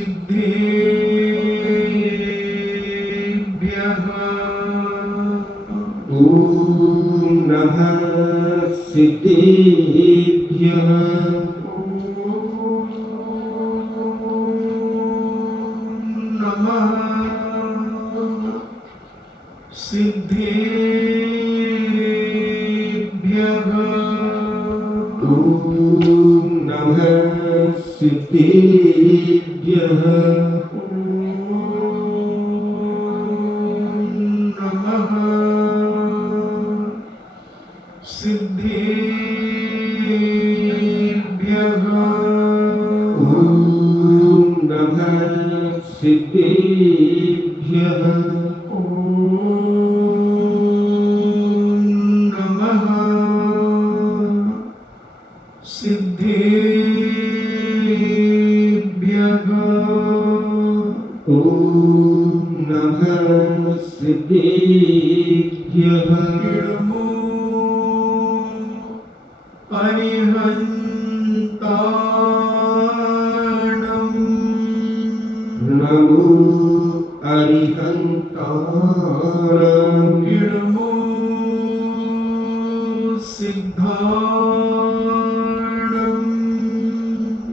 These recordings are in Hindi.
सिद्धेभ्यः ॐ नमः सिद्धेभ्यः नमः सिद्धेभ्यः ॐ नमः सिद्धेभ्यः नमः सिद्धेभ्यः ॐ नमः सिद्धेभ्यः नमः सिद्धेभ्यः ॐ नमः सिद्धेभ्यः नमो अरिहन्ताणम् नमो अरिहन्ताणम् नमो सिद्धाणम्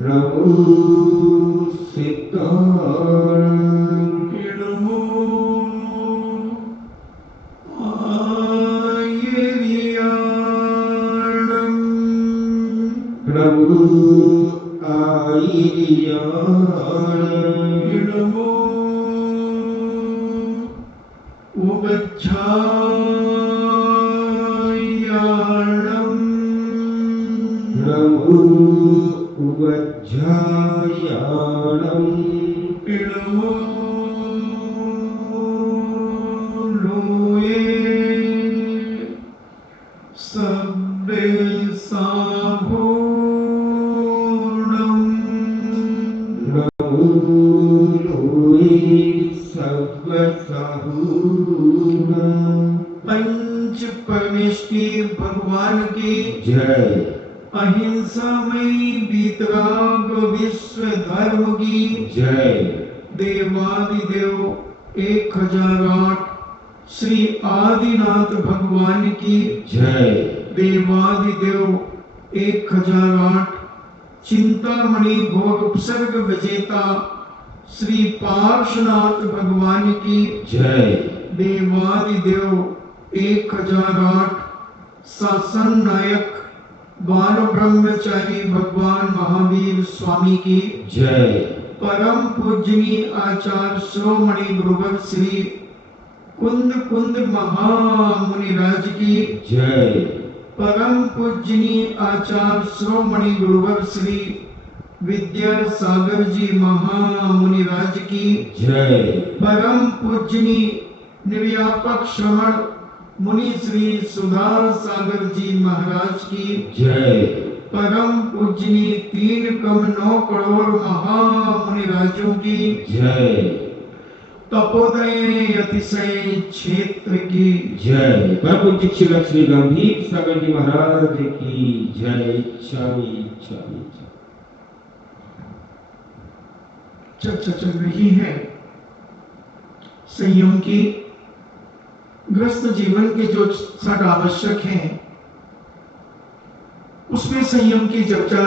नमो सिद्धाणम् नमो आयर्याणम् नमो आयर्याणम् नमो उपज्झायाणम् नमो उवज्झायाणम् नमो लोये सब्बे साभूणम् नमो लोये सर्वसाहूणम् पंच परमेष्टि भगवान की जय। अहिंसामयी वीतराग विश्व धर्म की जय। देवादिदेव 1008 श्री आदिनाथ भगवान की जय। देवादिदेव 1008 चिंतामणि भोग उपसर्ग विजेता श्री पार्श्वनाथ भगवान की जय। देवादिदेव 1008 शासन नायक बाल ब्रह्मचारी भगवान महावीर स्वामी की जय। परम पूजनीय आचार्य श्रोमणि गुरुवर श्री कुंद कुंद महामुनिराज की जय। परम पूजनीय आचार्य श्रोमणि गुरुवर श्री विद्यासागर जी महामुनिराज की जय। परम पूजनीय निर्व्यापक श्रवण मुनि श्री सुधा सागर जी महाराज की जय। परम पूजनीय 3,9 करोड़ महामुनिराजों की जय। तपोदय अतिशय क्षेत्र की जय। परम पूज्य श्री लक्ष्मी गंभीर सागर जी महाराज की जय। स्वामी स्वामी चर्चा चल रही है संयम की। ग्रस्त जीवन के जो 6 आवश्यक हैं उसमें संयम की चर्चा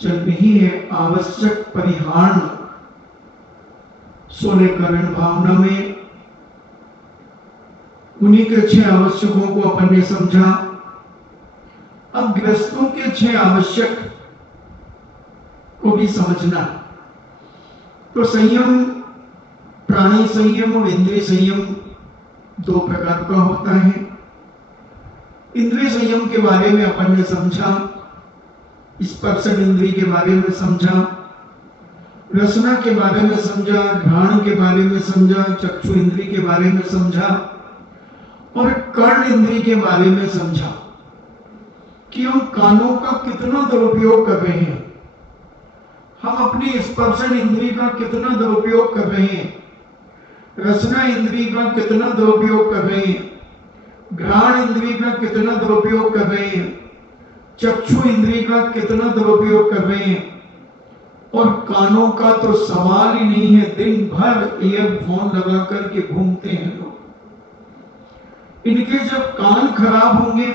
चल रही है। आवश्यक परिहार 16 करण भावना में उन्हीं के 6 आवश्यकों को अपन ने समझा। अब ग्रस्तों के 6 आवश्यक को भी समझना। तो संयम, प्राणी संयम और इंद्रिय संयम 2 प्रकार का होता है। इंद्रिय संयम के बारे में अपन ने समझा, स्पर्शन इंद्रिय के बारे में समझा, रसना के बारे में समझा, घ्राण के बारे में समझा, चक्षु इंद्रिय के बारे में समझा और कर्ण इंद्रिय के बारे में समझा कि हम कानों का कितना दुरुपयोग कर रहे हैं, हम अपनी स्पर्शन इंद्रिय का कितना दुरुपयोग कर रहे हैं, रसना इंद्रिय का कितना दुरुपयोग कर रहे हैं, घ्राण इंद्रिय का कितना दुरुपयोग कर रहे हैं, चक्षु इंद्रिय का कितना दुरुपयोग कर रहे हैं और कानों का तो सवाल ही नहीं है, दिन भर ईयरफोन लगा करके घूमते हैं लोग। इनके जब कान खराब होंगे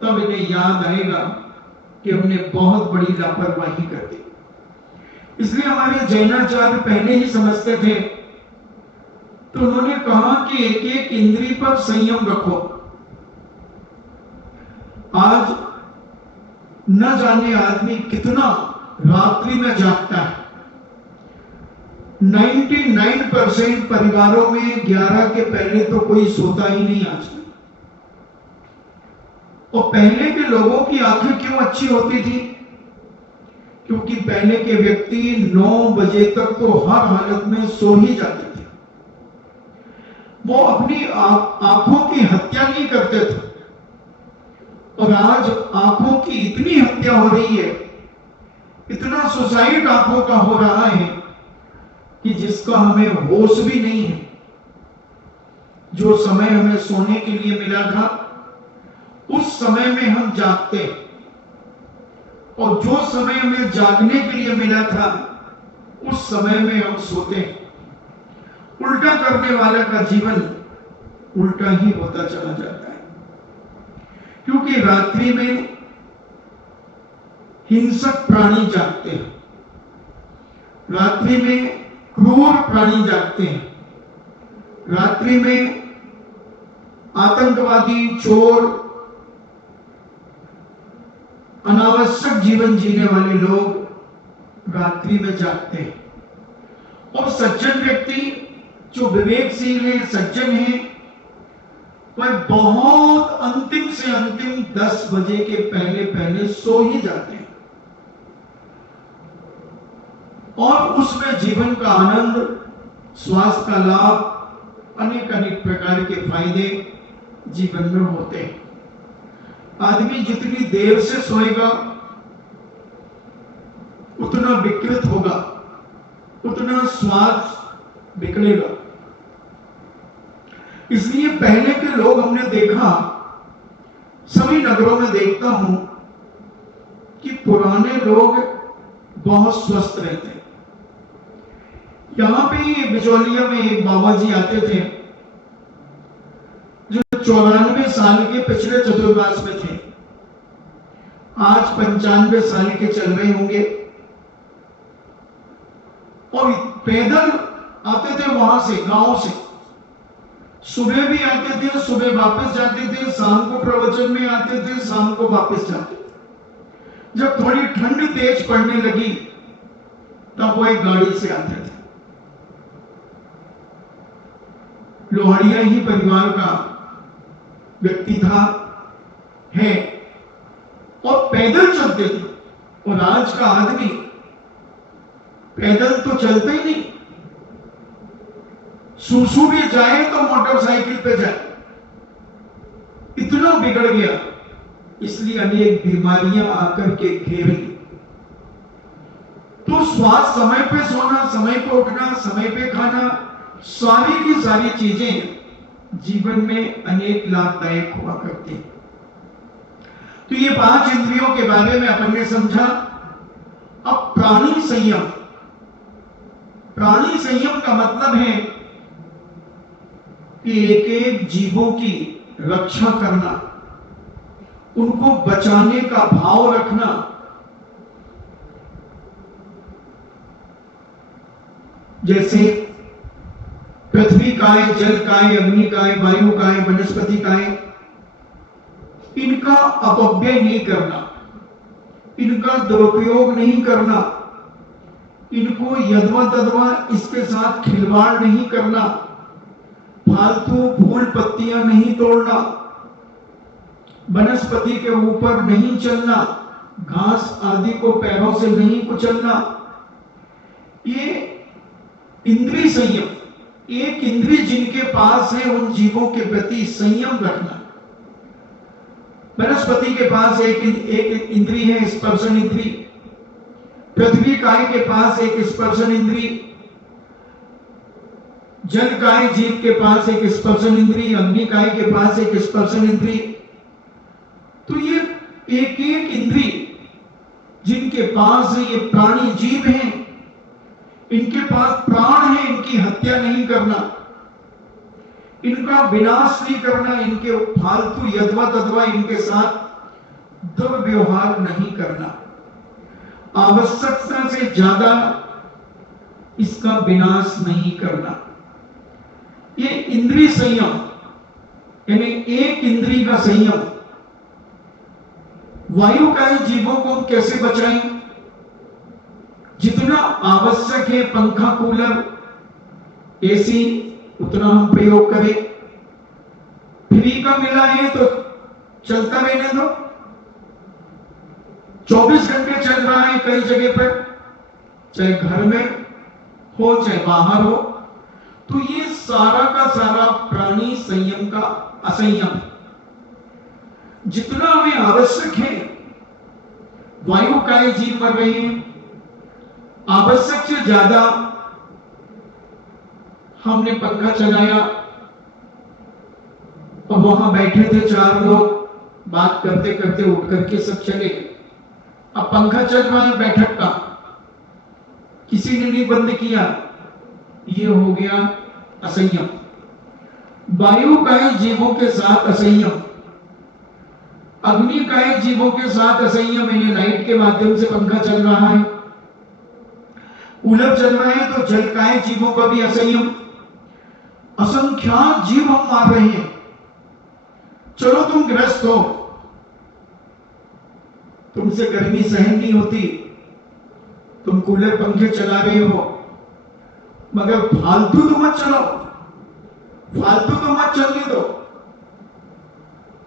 तब इन्हें याद आएगा कि हमने बहुत बड़ी लापरवाही कर दी। इसलिए हमारे जैनाचार्य पहले ही समझते थे, तो उन्होंने कहा कि एक एक इंद्रिय पर संयम रखो। आज न जाने आदमी कितना रात्रि में जागता है। 99% परिवारों में 11 के पहले तो कोई सोता ही नहीं आजकल। और पहले के लोगों की आंखें क्यों अच्छी होती थी? क्योंकि पहले के व्यक्ति 9 बजे तक तो हर हालत में सो ही जाते थे। वो अपनी आंखों की हत्या नहीं करते थे। और आज आंखों की इतनी हत्या हो रही है, इतना सुसाइड आंखों का हो रहा है कि जिसका हमें होश भी नहीं है। जो समय हमें सोने के लिए मिला था, उस समय में हम जागते हैं, और जो समय हमें जागने के लिए मिला था, उस समय में हम सोते हैं। उल्टा करने वाला का जीवन उल्टा ही होता चला जाता है। क्योंकि रात्रि में हिंसक प्राणी जागते हैं, रात्रि में क्रूर प्राणी जागते हैं, रात्रि में आतंकवादी, चोर, अनावश्यक जीवन जीने वाले लोग रात्रि में जागते हैं। और सज्जन व्यक्ति जो विवेकशील है, सज्जन है, वह बहुत अंतिम से अंतिम 10 बजे के पहले पहले सो ही जाते हैं। और उसमें जीवन का आनंद, स्वास्थ्य का लाभ, अनेक अनेक प्रकार के फायदे जीवन में होते हैं। आदमी जितनी देर से सोएगा उतना विकृत होगा, उतना स्वाद बिगड़ेगा। इसलिए पहले के लोग, हमने देखा, सभी नगरों में देखता हूं कि पुराने लोग बहुत स्वस्थ रहते हैं। यहां पे ही बिचौलिया में एक बाबा जी आते थे जो 94 साल के पिछले चतुर्मास में थे। आज 95 साल के चल रहे होंगे। और पैदल आते थे वहां से, गांव से। सुबह भी आते थे, सुबह वापस जाते थे, शाम को प्रवचन में आते थे, शाम को वापस जाते थे। जब थोड़ी ठंड तेज पड़ने लगी तब वो एक गाड़ी से आते थे। लोहाड़िया ही परिवार का व्यक्ति था, है, और पैदल चलते थे। और आज का आदमी पैदल तो चलता ही नहीं, सूसू भी जाए तो मोटरसाइकिल पे जाए। इतना बिगड़ गया, इसलिए अनेक बीमारियां आकर के घेर ली। तो स्वास्थ्य, समय पे सोना, समय पे उठना, समय पे खाना, सारी की सारी चीजें जीवन में अनेक लाभदायक हुआ करती हैं। तो ये 5 इंद्रियों के बारे में अपन ने समझा। अब प्राणी संयम। प्राणी संयम का मतलब है कि एक एक जीवों की रक्षा करना, उनको बचाने का भाव रखना। जैसे पृथ्वी काय, जल काय, अग्नि काय, वायु काय, वनस्पति काय, इनका अपव्यय नहीं करना, इनका दुरुपयोग नहीं करना, इनको यदवा तदवा इसके साथ खिलवाड़ नहीं करना, फालतू फूल पत्तियां नहीं तोड़ना, वनस्पति के ऊपर नहीं चलना, घास आदि को पैरों से नहीं कुचलना। ये इंद्रिय संयम। एक इंद्रिय जिनके पास है उन जीवों के प्रति संयम रखना। वनस्पति के पास एक इंद्रिय है, स्पर्शन इंद्रिय। पृथ्वी काय के पास एक स्पर्शन इंद्रिय, जल काय जीव के पास एक स्पर्शन इंद्रिय, अग्नि काय के पास एक स्पर्शन इंद्रिय। तो ये एक एक इंद्रिय जिनके पास ये प्राणी जीव हैं, इनके पास प्राण है, इनकी हत्या नहीं करना, इनका विनाश नहीं करना, इनके फालतू यदवा तदवा इनके साथ दुर्व्यवहार नहीं करना, आवश्यकता से ज्यादा इसका विनाश नहीं करना। ये इंद्रिय संयम यानी एक इंद्रिय का संयम। वायुकाय जीवों को हम कैसे बचाएं? जितना आवश्यक है पंखा, कूलर, एसी उतना हम प्रयोग करें। फ्री का मिला है तो चलता रहने दो। 24 घंटे चल रहा है कई जगह पर, चाहे घर में हो चाहे बाहर हो। तो ये सारा का सारा प्राणी संयम का असंयम है। जितना हमें आवश्यक है, वायुकाय जीव मर रहे हैं, आवश्यक से ज्यादा हमने पंखा चलाया और वहां बैठे थे 4 लोग, बात करते करते उठ करके सब चले गए। अब पंखा चल रहा है बैठक का, किसी ने नहीं बंद किया, ये हो गया असंयम। वायुकाय जीवों के साथ असंयम, अग्निकाय जीवों के साथ असंयम। यानी लाइट के माध्यम से पंखा चल रहा है, कूलर चल रहा है, तो जलकाय जीवों का भी असंयम। असंख्यात जीव हम मार रहे हैं। चलो तुम ग्रस्त हो, तुमसे गर्मी सहन नहीं होती, तुम कूलर पंखे चला रहे हो, मगर फालतू तो मत चलाओ, फालतू तो मत चलने दो।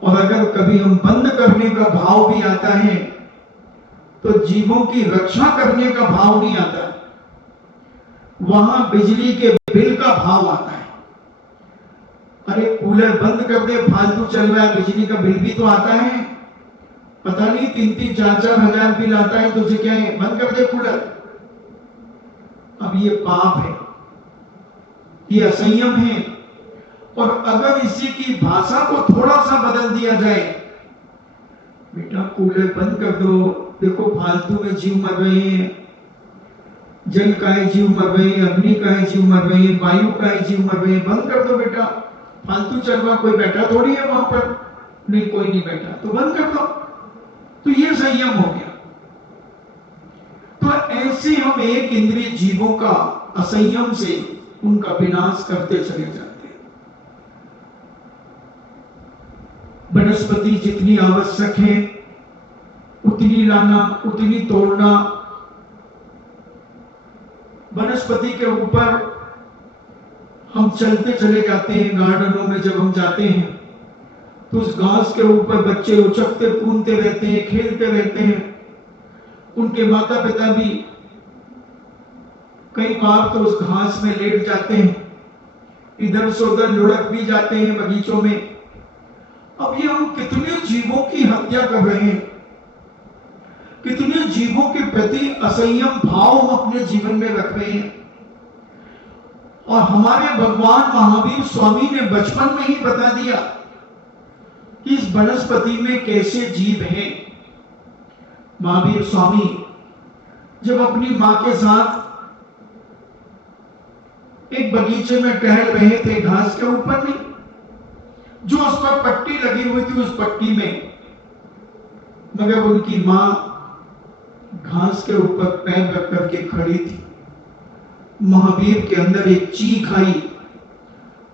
और अगर कभी हम बंद करने का भाव भी आता है तो जीवों की रक्षा करने का भाव नहीं आता, वहां बिजली के बिल का भाव आता है। अरे कूलर बंद कर दे, फालतू चल रहा है, बिजली का बिल भी तो आता है, पता नहीं 3-3, 4-4 हजार बिल आता है, तुझे क्या है, बंद कर दे कूलर। अब ये पाप है, ये असंयम है। और अगर इसी की भाषा को थोड़ा सा बदल दिया जाए, बेटा कूलर बंद कर दो, देखो फालतू में जीव मर रहे हैं, जल का जीव मर रहे हैं, अग्नि का जीव मर रहे हैं, वायु का जीव मर रहे हैं, बंद कर दो बेटा, फालतू चल रहा, कोई बैठा थोड़ी है वहां पर, नहीं कोई नहीं बैठा, तो बंद कर दो। तो ये संयम हो गया। तो ऐसे हम एक इंद्रिय जीवों का असंयम से उनका विनाश करते चले जाते हैं। वनस्पति जितनी आवश्यक है उतनी लाना, उतनी तोड़ना। वनस्पति के ऊपर हम चलते चले जाते हैं, गार्डनों में जब हम जाते हैं तो उस घास के ऊपर बच्चे उचकते कूदते रहते हैं, खेलते रहते हैं। उनके माता पिता भी कई बार तो उस घास में लेट जाते हैं, इधर से उधर लुढ़क भी जाते हैं बगीचों में। अब ये हम कितने जीवों की हत्या कर रहे हैं, कितने जीवों के प्रति असंयम भाव हम अपने जीवन में रख रहे हैं। और हमारे भगवान महावीर स्वामी ने बचपन में ही बता दिया कि इस वनस्पति में कैसे जीव हैं। महावीर स्वामी जब अपनी मां के साथ एक बगीचे में टहल रहे थे, घास के ऊपर नहीं, जो उस पर पट्टी लगी हुई थी उस पट्टी में, मगर उनकी मां घास के ऊपर पैर रख करके खड़ी थी। महावीर के अंदर एक चीख आई,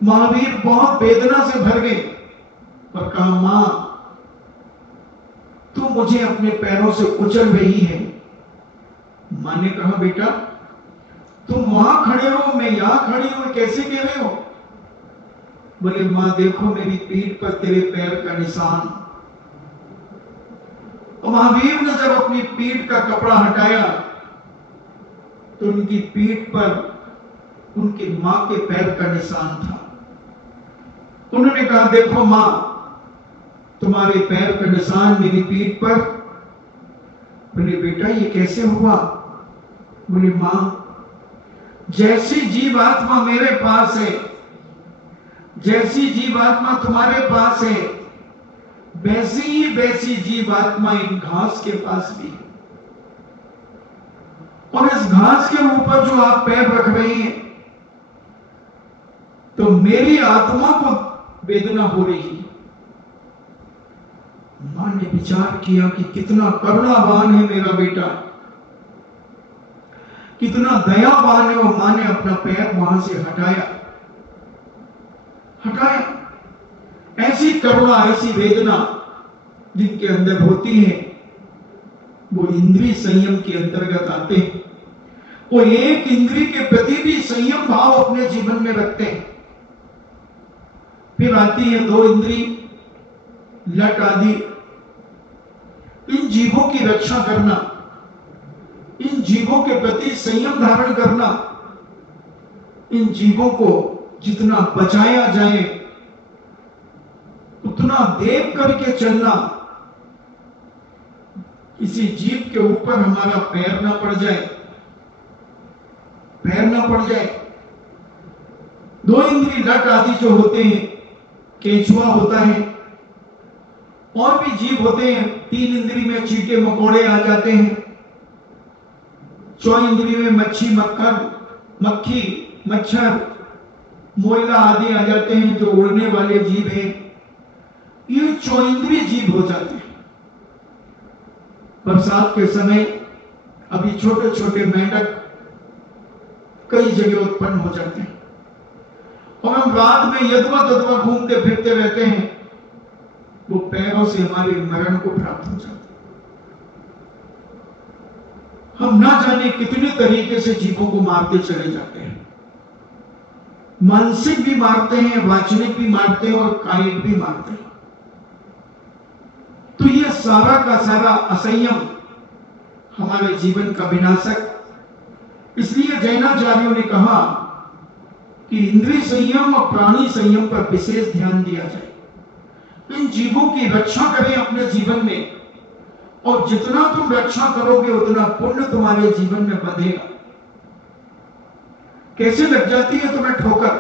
महावीर बहुत वेदना से भर गए और कहा, मां तू मुझे अपने पैरों से कुचल रही है। मां ने कहा, बेटा तुम वहां खड़े हो, मैं यहां खड़ी हूं, कैसे कह रहे हो? बोले, मां देखो मेरी पीठ पर तेरे पैर का निशान। और महावीर ने जब अपनी पीठ का कपड़ा हटाया तो उनकी पीठ पर उनकी मां के पैर का निशान था। उन्होंने कहा, देखो मां तुम्हारे पैर का निशान मेरी पीठ पर। बोले, बेटा ये कैसे हुआ? बोले, मां जैसी जीवात्मा मेरे पास है, जैसी जीवात्मा तुम्हारे पास है, वैसी ही वैसी जीवात्मा इन घास के पास भी है। और इस घास के ऊपर जो आप पैर रख रहे हैं, तो मेरी आत्मा को वेदना हो रही है। मां ने विचार किया कि कितना करुणावान है मेरा बेटा, कितना दयावान है। और मां ने अपना पैर वहां से हटाया। ऐसी करुणा, ऐसी वेदना जिनके अंदर होती है, वो इंद्रिय संयम के अंतर्गत आते हैं। वो एक इंद्रिय के प्रति भी संयम भाव अपने जीवन में रखते हैं। फिर आती है दो इंद्रिय, लट आदि। इन जीवों की रक्षा करना, इन जीवों के प्रति संयम धारण करना, इन जीवों को जितना बचाया जाए उतना देख करके चलना, किसी जीव के ऊपर हमारा पैर ना पड़ जाए, दो इंद्रिय लट आदि जो होते हैं, केंचुआ होता है, और भी जीव होते हैं। तीन इंद्रिय में चींटे मकोड़े आ जाते हैं, चौ इंद्रिय में मच्छी मक्खी मच्छर मोइला आदि आ जाते हैं, जो उड़ने वाले जीव हैं। ये चौ इंद्रिय जीव हो जाते हैं। बरसात के समय अभी छोटे छोटे मेंढक कई जगह उत्पन्न हो जाते हैं, और हम रात में यदवा तदवा घूमते फिरते रहते हैं। वो पैरों से हमारे मरण को प्राप्त हो जाते हैं। हम ना जाने कितने तरीके से जीवों को मारते चले जाते हैं। मानसिक भी मारते हैं, वाचनिक भी मारते हैं, और कायिक भी मारते हैं। तो ये सारा का सारा असंयम हमारे जीवन का विनाशक। इसलिए जैनाचार्यों ने कहा कि इंद्रिय संयम और प्राणी संयम पर विशेष ध्यान दिया जाए। इन जीवों की रक्षा करें अपने जीवन में, और जितना तुम रक्षा करोगे उतना पुण्य तुम्हारे जीवन में बंधेगा। कैसे लग जाती है तुम्हें ठोकर?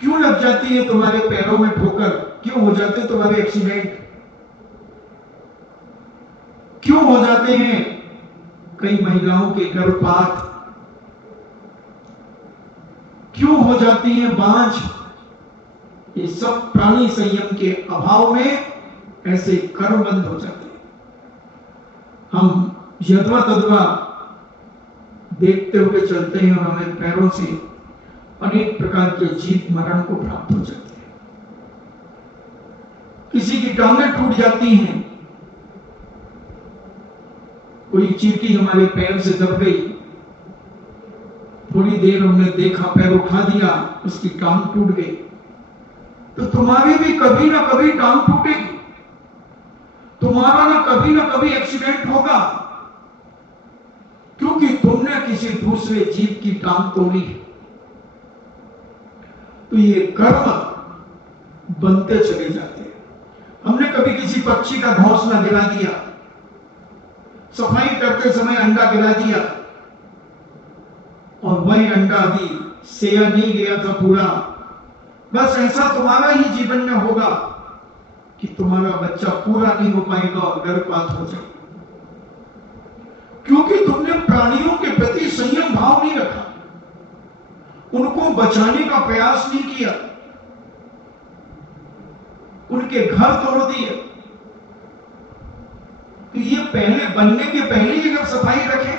क्यों लग जाती है तुम्हारे पैरों में ठोकर? क्यों हो जाते तुम्हारे एक्सीडेंट? क्यों हो जाते हैं कई महिलाओं के गर्भपात? क्यों हो जाती है बांझ? ये सब प्राणी संयम के अभाव में ऐसे कर्मबंध हो जाते हैं। हम यदवा तदवा देखते हुए चलते हैं, और हमें पैरों से अनेक प्रकार के जीव मरण को प्राप्त हो जाते हैं। किसी की टांगें टूट जाती हैं, कोई चींटी हमारे पैर से दब गई, थोड़ी देर हमने देखा, पैर उठा दिया, उसकी टांग टूट गई। तो तुम्हारी भी कभी ना कभी टांग टूटेगी, तुम्हारा ना कभी एक्सीडेंट होगा, क्योंकि तुमने किसी दूसरे जीव की टांग तोड़ी है। तो ये कर्म बनते चले जाते हैं। हमने कभी किसी पक्षी का घोंसला गिरा दिया, सफाई करते समय अंडा गिरा दिया, और वही अंडा भी सेया नहीं गया था पूरा। बस ऐसा तुम्हारा ही जीवन में होगा कि तुम्हारा बच्चा पूरा नहीं हो पाएगा और गर्भपात हो जाएगा, क्योंकि तुमने प्राणियों के प्रति संयम भाव नहीं रखा, उनको बचाने का प्रयास नहीं किया, उनके घर तोड़ दिए। तो ये पहले बनने के पहले ही अगर सफाई रखें,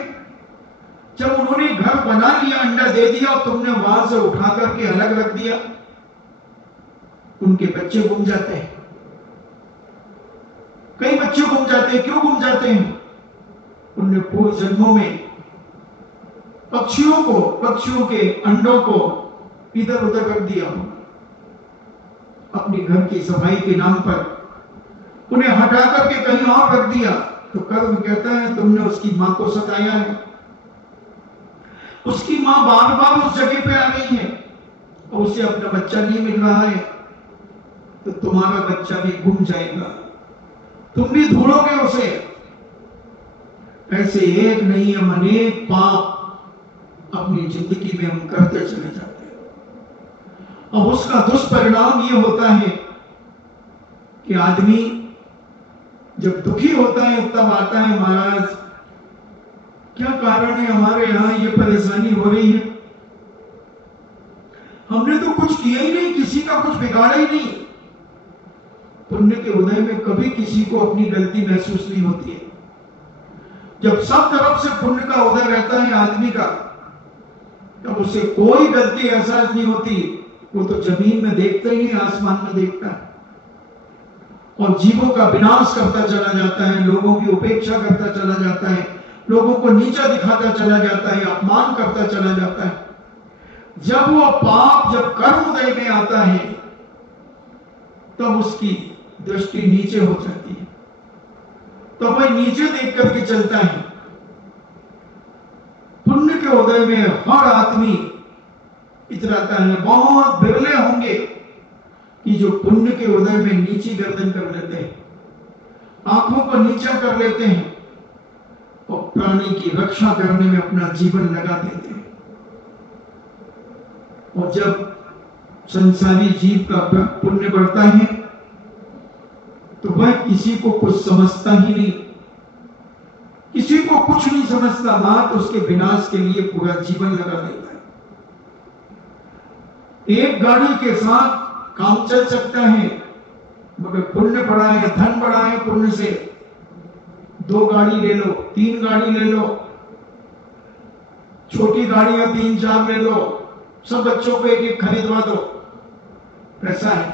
जब उन्होंने घर बना लिया, अंडा दे दिया, और तुमने वहां से उठा करके अलग रख दिया, उनके बच्चे गुम जाते हैं। कई बच्चे गुम जाते हैं। क्यों गुम जाते हैं? उनने पूर्व जन्मों में पक्षियों के अंडों को इधर उधर रख दिया, अपने घर की सफाई के नाम पर उन्हें हटा करके कहीं और रख दिया। तो कर्म कहता है तुमने उसकी मां को सताया है, उसकी मां बार बार उस जगह पे आ रही है और उसे अपना बच्चा नहीं मिल रहा है, तो तुम्हारा बच्चा भी गुम जाएगा, तुम भी ढूंढोगे उसे। ऐसे एक नहीं हम अनेक पाप अपनी जिंदगी में हम करते चले जाते हैं, और उसका दुष्परिणाम ये होता है कि आदमी जब दुखी होता है तब आता है, महाराज क्या कारण है हमारे यहाँ ये परेशानी हो रही है? हमने तो कुछ किया ही नहीं, किसी का कुछ बिगाड़ा ही नहीं। पुण्य के उदय में कभी किसी को अपनी गलती महसूस नहीं होती है। जब सब तरफ से पुण्य का उदय रहता है आदमी का, तब उसे कोई गलती एहसास नहीं होती। वो तो जमीन में देखता ही नहीं, आसमान में देखता है और जीवों का विनाश करता चला जाता है, लोगों की उपेक्षा करता चला जाता है, लोगों को नीचा दिखाता चला जाता है, अपमान करता चला जाता है। जब वो पाप, जब कर्म उदय में आता है, तब उसकी दृष्टि नीचे हो जाती है, तब वह नीचे देख करके चलता है। पुण्य के उदय में हर आदमी इतराता है। बहुत बिरले होंगे कि जो पुण्य के उदय में नीची गर्दन कर लेते हैं, आंखों को नीचा कर लेते हैं और प्राणी की रक्षा करने में अपना जीवन लगा देते हैं। और जब संसारी जीव का पुण्य बढ़ता है तो वह किसी को कुछ समझता ही नहीं, किसी को कुछ नहीं समझता, मात्र उसके विनाश के लिए पूरा जीवन लगा देता है। एक गाड़ी के साथ काम चल सकता है, मगर पुण्य बढ़ा है, धन बढ़ा है पुण्य से, 2 गाड़ी ले लो, 3 गाड़ी ले लो, छोटी गाड़ियां 3-4 ले लो, सब बच्चों को एक-एक खरीदवा दो। पैसा है,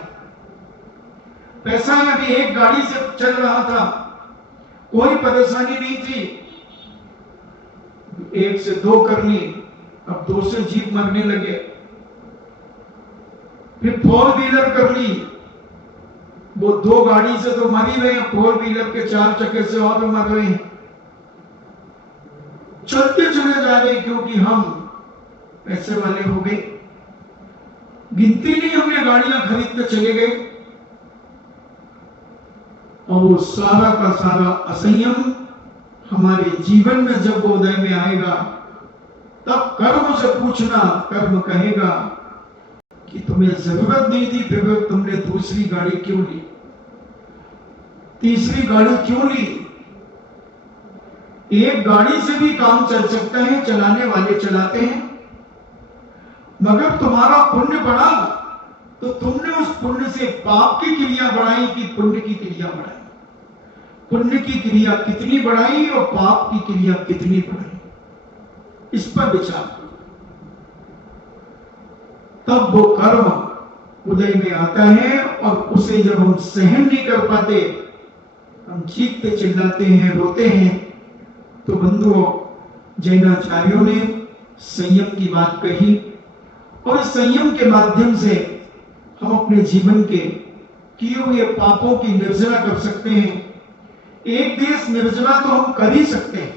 पैसा है। अभी एक गाड़ी से चल रहा था, कोई परेशानी नहीं थी, 1 से 2 कर ली, अब 2 से जीव मरने लगे। फिर 4 व्हीलर कर ली, वो 2 गाड़ी से तो मर ही रहे हैं, 4 व्हीलर के 4 चक्के से और भी मर रहे हैं। चलते चले जा रहे क्योंकि हम पैसे वाले हो गए, गिनती नहीं हमने गाड़ियां खरीद के चले गए। और वो सारा का सारा असंयम हमारे जीवन में जब वो उदय में आएगा, तब कर्म से पूछना, कर्म कहेगा कि तुम्हें जरूरत नहीं थी, फिर तुमने दूसरी गाड़ी क्यों ली, तीसरी गाड़ी क्यों ली? एक गाड़ी से भी काम चल सकता है, चलाने वाले चलाते हैं, मगर तुम्हारा पुण्य बढ़ा तो तुमने उस पुण्य से पाप की क्रिया बढ़ाई कि पुण्य की क्रिया बढ़ाई? पुण्य की क्रिया कितनी बढ़ाई और पाप की क्रिया कितनी बढ़ाई, इस पर विचार करो। तब वो कर्म उदय में आता है और उसे जब हम सहन नहीं कर पाते, हम चीखते चिल्लाते हैं, रोते हैं, तो बंधुओं, जैनाचार्यों ने संयम की बात कही और इस संयम के माध्यम से हम अपने जीवन के किए हुए पापों की निर्जला कर सकते हैं। एक देश निर्जला तो हम कर ही सकते हैं,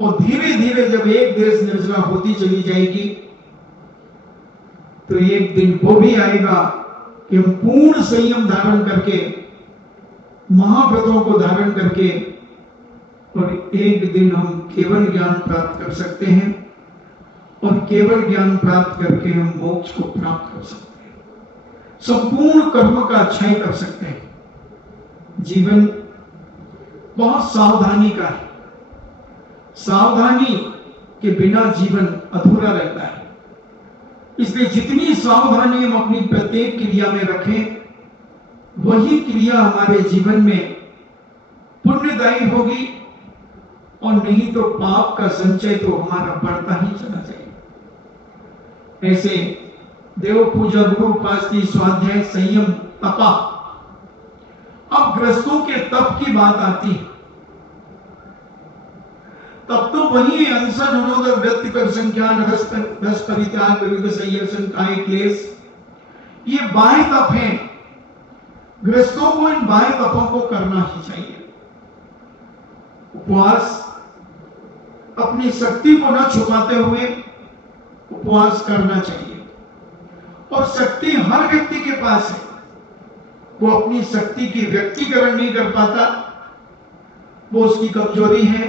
और धीरे धीरे जब एक देश निर्जला होती चली जाएगी, तो एक दिन वो भी आएगा कि हम पूर्ण संयम धारण करके, महाव्रतों को धारण करके, और एक दिन हम केवल ज्ञान प्राप्त कर सकते हैं, और केवल ज्ञान प्राप्त करके हम मोक्ष को प्राप्त कर सकते हैं, संपूर्ण कर्म का क्षय कर सकते हैं। जीवन बहुत सावधानी का है, सावधानी के बिना जीवन अधूरा रहता है। इसलिए जितनी सावधानी हम अपनी प्रत्येक क्रिया में रखें, वही क्रिया हमारे जीवन में पुण्यदायी होगी, और नहीं तो पाप का संचय तो हमारा बढ़ता ही चला जाएगा। ऐसे देव पूजा, गुरु उपासना, स्वाध्याय, संयम, तपा। अब ग्रस्तों के तप की बात आती है, तब तो वही अनशन, अनुरोध, व्यक्ति कर संख्यान, रस परित्याग, विविध संयसन, काय क्लेश, ये बाह्य तप है। ग्रस्तों को इन बाह्य तपों को करना ही चाहिए। उपवास, अपनी शक्ति को न छुपाते हुए उपवास करना चाहिए, और शक्ति हर व्यक्ति के पास है, वो अपनी शक्ति की व्यक्तिकरण नहीं कर पाता, वो उसकी कमजोरी है।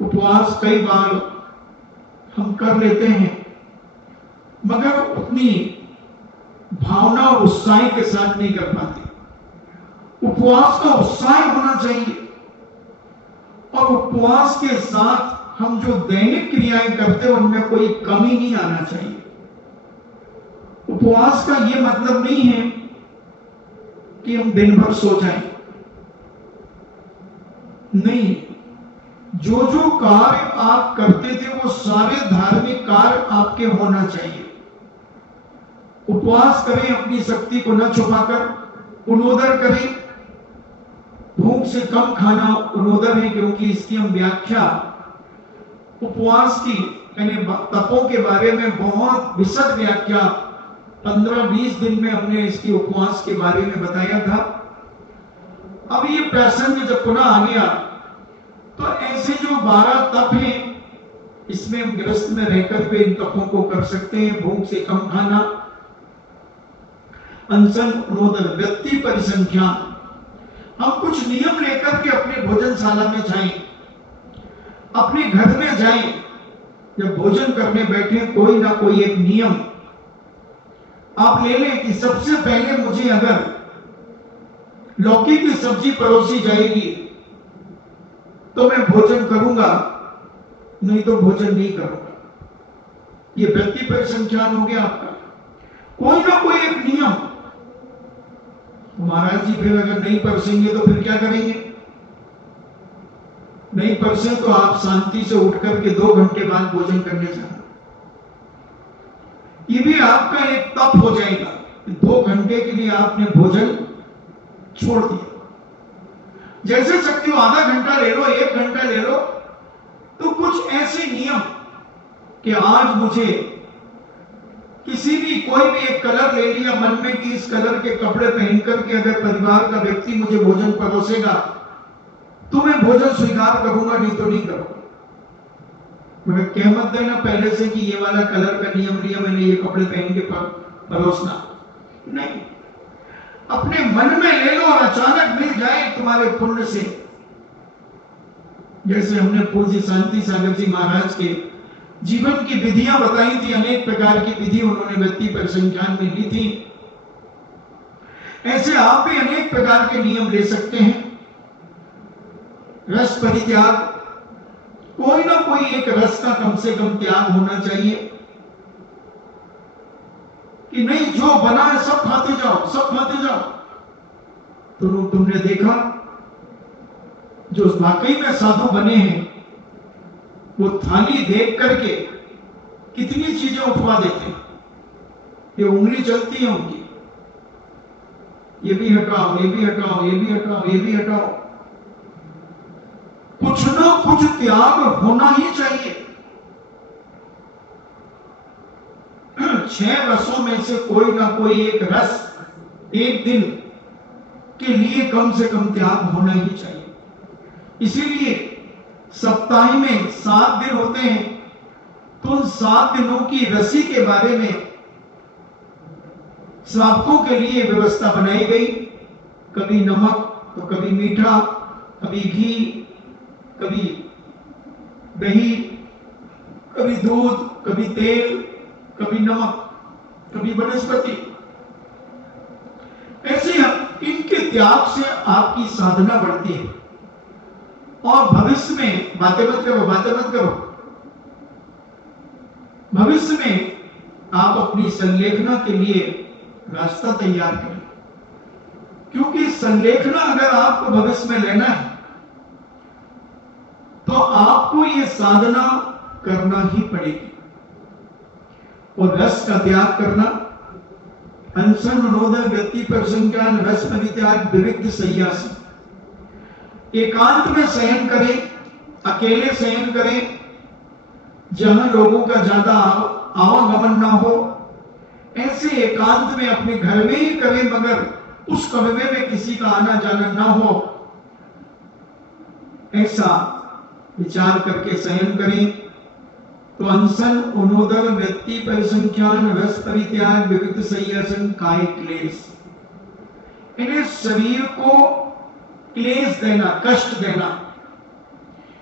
उपवास कई बार हम कर लेते हैं, मगर उतनी भावना और उत्साह के साथ नहीं कर पाते। उपवास का उत्साह होना चाहिए, और उपवास के साथ हम जो दैनिक क्रियाएं करते हैं उनमें कोई कमी नहीं आना चाहिए। उपवास का यह मतलब नहीं है कि हम दिन भर सो जाएं। नहीं, जो जो कार्य आप करते थे वो सारे धार्मिक कार्य आपके होना चाहिए। उपवास करें, अपनी शक्ति को न छुपाकर, उनोदर करें, भूख से कम खाना उनोदर है, क्योंकि इसकी हम व्याख्या उपवास की यानी तपों के बारे में बहुत विशद व्याख्या 15-20 दिन में हमने इसकी उपवास के बारे में बताया था। अब ये प्रसंग जब पुनः आ गया तो ऐसे जो 12 तप हैं इसमें हम गृहस्थ में रहकर के इन तपों को कर सकते हैं। भूख से कम खाना, अनशन, उनोदर, व्यक्ति परिसंख्या। हम कुछ नियम लेकर के अपने भोजनशाला में जाएं, अपने घर में जाएं, जब भोजन करने बैठे कोई ना कोई एक नियम आप ले लें कि सबसे पहले मुझे अगर लौकी की सब्जी परोसी जाएगी तो मैं भोजन करूंगा, नहीं तो भोजन नहीं करूंगा। ये व्यक्ति परिसंख्यान हो गया आपका। कोई ना कोई एक नियम। महाराज जी फिर अगर नहीं परसेंगे तो फिर क्या करेंगे? नहीं परसे तो आप शांति से उठ करके 2 घंटे बाद भोजन करने जाना। ये भी आपका एक तप हो जाएगा। 2 घंटे के लिए आपने भोजन छोड़ दिया। जैसे सकते हो आधा घंटा ले लो, 1 घंटा ले लो, तो कुछ ऐसे नियम कि आज मुझे किसी भी कोई भी एक कलर ले लिया मन में कि इस कलर के कपड़े पहन करके अगर परिवार का व्यक्ति मुझे भोजन परोसेगा तो मैं भोजन स्वीकार करूंगा, नहीं तो नहीं करूंगा। मगर कह मत देना पहले से कि ये वाला कलर का नियम मैंने ये कपड़े पहन के परोसना नहीं। अपने मन में ले लो और अचानक मिल जाए तुम्हारे पुण्य से। जैसे हमने पूज्य शांति सागर जी महाराज के जीवन की विधियां बताई थी, अनेक प्रकार की विधि उन्होंने व्यक्ति परिसंख्यान में ली थी। ऐसे आप भी अनेक प्रकार के नियम ले सकते हैं। रस परित्याग, कोई ना कोई एक रस का कम से कम त्याग होना चाहिए कि नहीं जो बना है सब खाते जाओ, सब खाते जाओ। तो तुमने देखा जो वाकई में साधु बने हैं वो थाली देख करके कितनी चीजें उठवा देते हैं। ये उंगली चलती है उनकी, ये भी हटाओ, ये भी हटाओ, ये भी हटाओ, ये भी हटाओ। कुछ ना कुछ त्याग होना ही चाहिए। 6 रसों में से कोई ना कोई एक रस एक दिन के लिए कम से कम त्याग होना ही चाहिए। इसीलिए सप्ताह में 7 दिन होते हैं, तो उन 7 दिनों की रसी के बारे में श्रावकों के लिए व्यवस्था बनाई गई। कभी नमक तो कभी मीठा, कभी घी, कभी दही, कभी दूध, कभी तेल, कभी नमक, कभी वनस्पति। ऐसे इनके त्याग से आपकी साधना बढ़ती है। और भविष्य में बातें मत करो, भविष्य में आप अपनी संलेखना के लिए रास्ता तैयार करें, क्योंकि संलेखना अगर आपको भविष्य में लेना है तो आपको यह साधना करना ही पड़ेगी। और रस का त्याग करना, अनशन, उनोदर, व्यक्ति परिसंख्यान, रस परित्याग, विविध संन्यास। एकांत में शयन करें, अकेले शयन करें, जहां लोगों का ज्यादा आवागमन ना हो। ऐसे एकांत में अपने घर में ही करें, मगर उस कमरे में किसी का आना जाना ना हो, ऐसा विचार करके शयन करें। तो अनशन, उनोदर, व्यक्ति परिसंख्यान, रस परित्याग, विविध संन्यासन, काय क्लेश। इन्हें शरीर को क्लेश देना, कष्ट देना।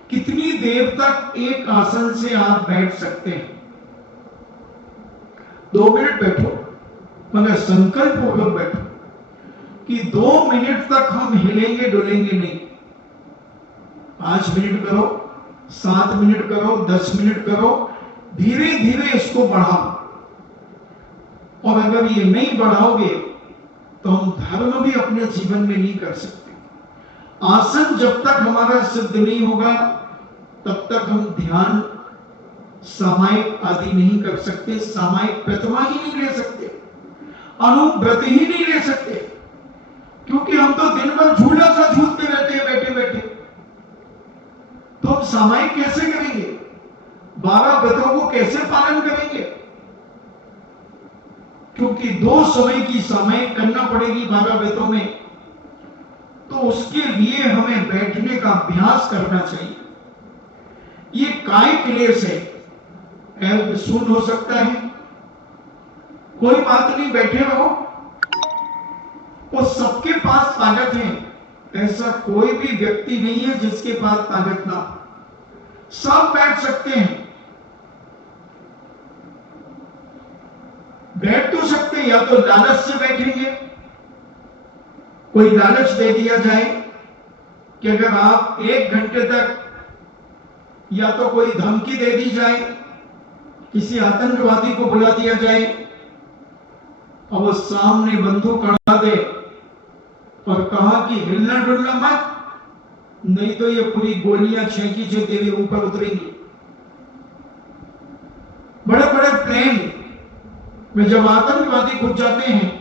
कितनी देर तक एक आसन से आप बैठ सकते हैं? 2 मिनट बैठो, मगर संकल्प पूर्वक बैठो कि 2 मिनट तक हम हिलेंगे डुलेंगे नहीं। 5 मिनट करो, 7 मिनट करो, 10 मिनट करो, धीरे धीरे इसको बढ़ाओ। और अगर ये नहीं बढ़ाओगे तो हम धर्म भी अपने जीवन में नहीं कर सकते। आसन जब तक हमारा सिद्ध नहीं होगा तब तक हम ध्यान सामायिक आदि नहीं कर सकते, सामायिक प्रतिमा ही नहीं ले सकते, अनुव्रत ही नहीं ले सकते, क्योंकि हम तो दिन भर झूला सा झूलते रहते हैं बैठे बैठे। तो हम सामायिक कैसे करेंगे? 12 व्रतों को कैसे पालन करेंगे? क्योंकि 2 समय की सामायिक करना पड़ेगी 12 व्रतों में, तो उसके लिए हमें बैठने का अभ्यास करना चाहिए। ये काय क्लेश है, अल्प सुन हो सकता है, कोई बात नहीं, बैठे रहो। और सबके पास ताकत है, ऐसा कोई भी व्यक्ति नहीं है जिसके पास ताकत ना, सब बैठ सकते हैं। बैठ तो सकते हैं, या तो लालच से बैठेंगे, कोई लालच दे दिया जाए कि अगर आप 1 घंटे तक, या तो कोई धमकी दे दी जाए, किसी आतंकवादी को बुला दिया जाए और वो सामने बंदूक अड़ा दे और कहा कि हिलना डुलना मत, नहीं तो ये पूरी गोलियां छेंकी जो तेरे ऊपर उतरेंगी। बड़े बड़े प्लेन में जब आतंकवादी घुस जाते हैं,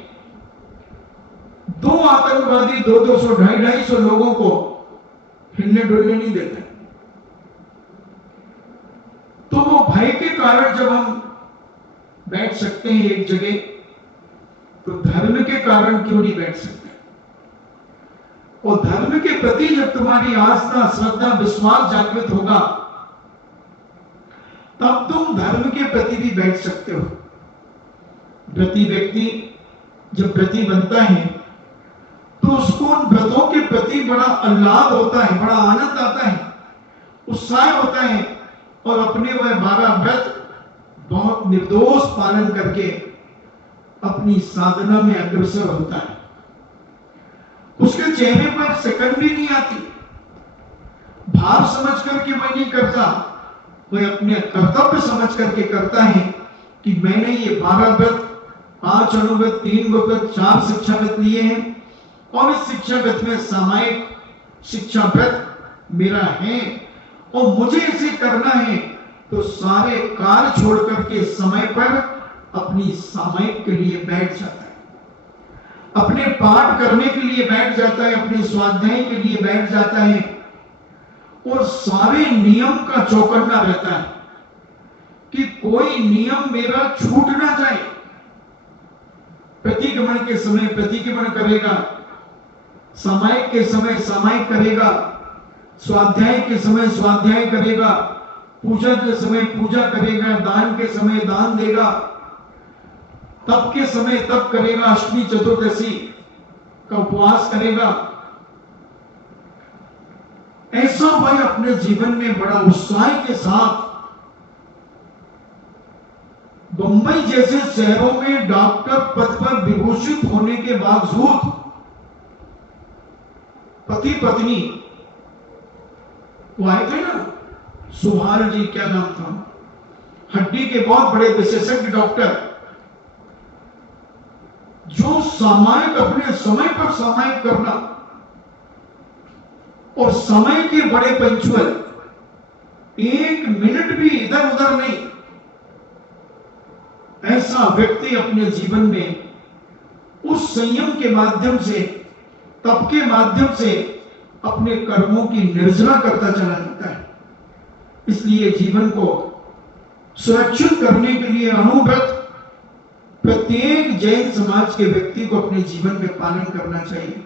2 आतंकवादी 200, 250 लोगों को हिलने डुलने नहीं देते। तो वो भय के कारण जब हम बैठ सकते हैं एक जगह, तो धर्म के कारण क्यों नहीं बैठ सकते? और धर्म के प्रति जब तुम्हारी आस्था, श्रद्धा, विश्वास जागृत होगा, तब तुम धर्म के प्रति भी बैठ सकते हो। व्रती व्यक्ति जब व्रती बनता है तो उसको उन व्रतों के प्रति बड़ा आह्लाद होता है, बड़ा आनंद आता है, उत्साह होता है, और अपने वह 12 व्रत बहुत निर्दोष पालन करके अपनी साधना में अग्रसर होता है। उसके चेहरे पर सकन भी नहीं आती, भाव समझ करके वह नहीं करता, वह अपने कर्तव्य समझ करके करता है कि मैंने ये 12 व्रत, 5 अनुव्रत, 3 व्रत, 4 शिक्षा व्रत लिए हैं, और इस शिक्षा व्रत में सामायिक शिक्षा व्रत मेरा है और मुझे इसे करना है। तो सारे कार्य छोड़ करके समय पर अपनी सामायिक के लिए बैठ जाता है, अपने पाठ करने के लिए बैठ जाता है, अपने स्वाध्याय के लिए बैठ जाता है, और सारे नियम का चौकन्ना रहता है कि कोई नियम मेरा छूट ना जाए। प्रतिक्रमण के समय प्रतिक्रमण करेगा, सामायिक के समय सामायिक करेगा, स्वाध्याय के समय स्वाध्याय करेगा, पूजा के समय पूजा करेगा, दान के समय दान देगा, तप के समय तप करेगा, अष्टमी चतुर्दशी का उपवास करेगा। ऐसा वह अपने जीवन में बड़ा उत्साह के साथ बंबई जैसे शहरों में डॉक्टर पद पर विभूषित होने के बावजूद पति पत्नी, वो आए थे ना, सुहार जी, क्या नाम था, हड्डी के बहुत बड़े विशेषज्ञ डॉक्टर, जो सामायिक, अपने समय पर सामायिक करना और समय के बड़े पंचुअल, 1 मिनट भी इधर उधर नहीं। ऐसा व्यक्ति अपने जीवन में उस संयम के माध्यम से, तप के माध्यम से अपने कर्मों की निर्जला करता चला जाता है। इसलिए जीवन को सुरक्षित करने के लिए अनुव्रत प्रत्येक जैन समाज के व्यक्ति को अपने जीवन में पालन करना चाहिए,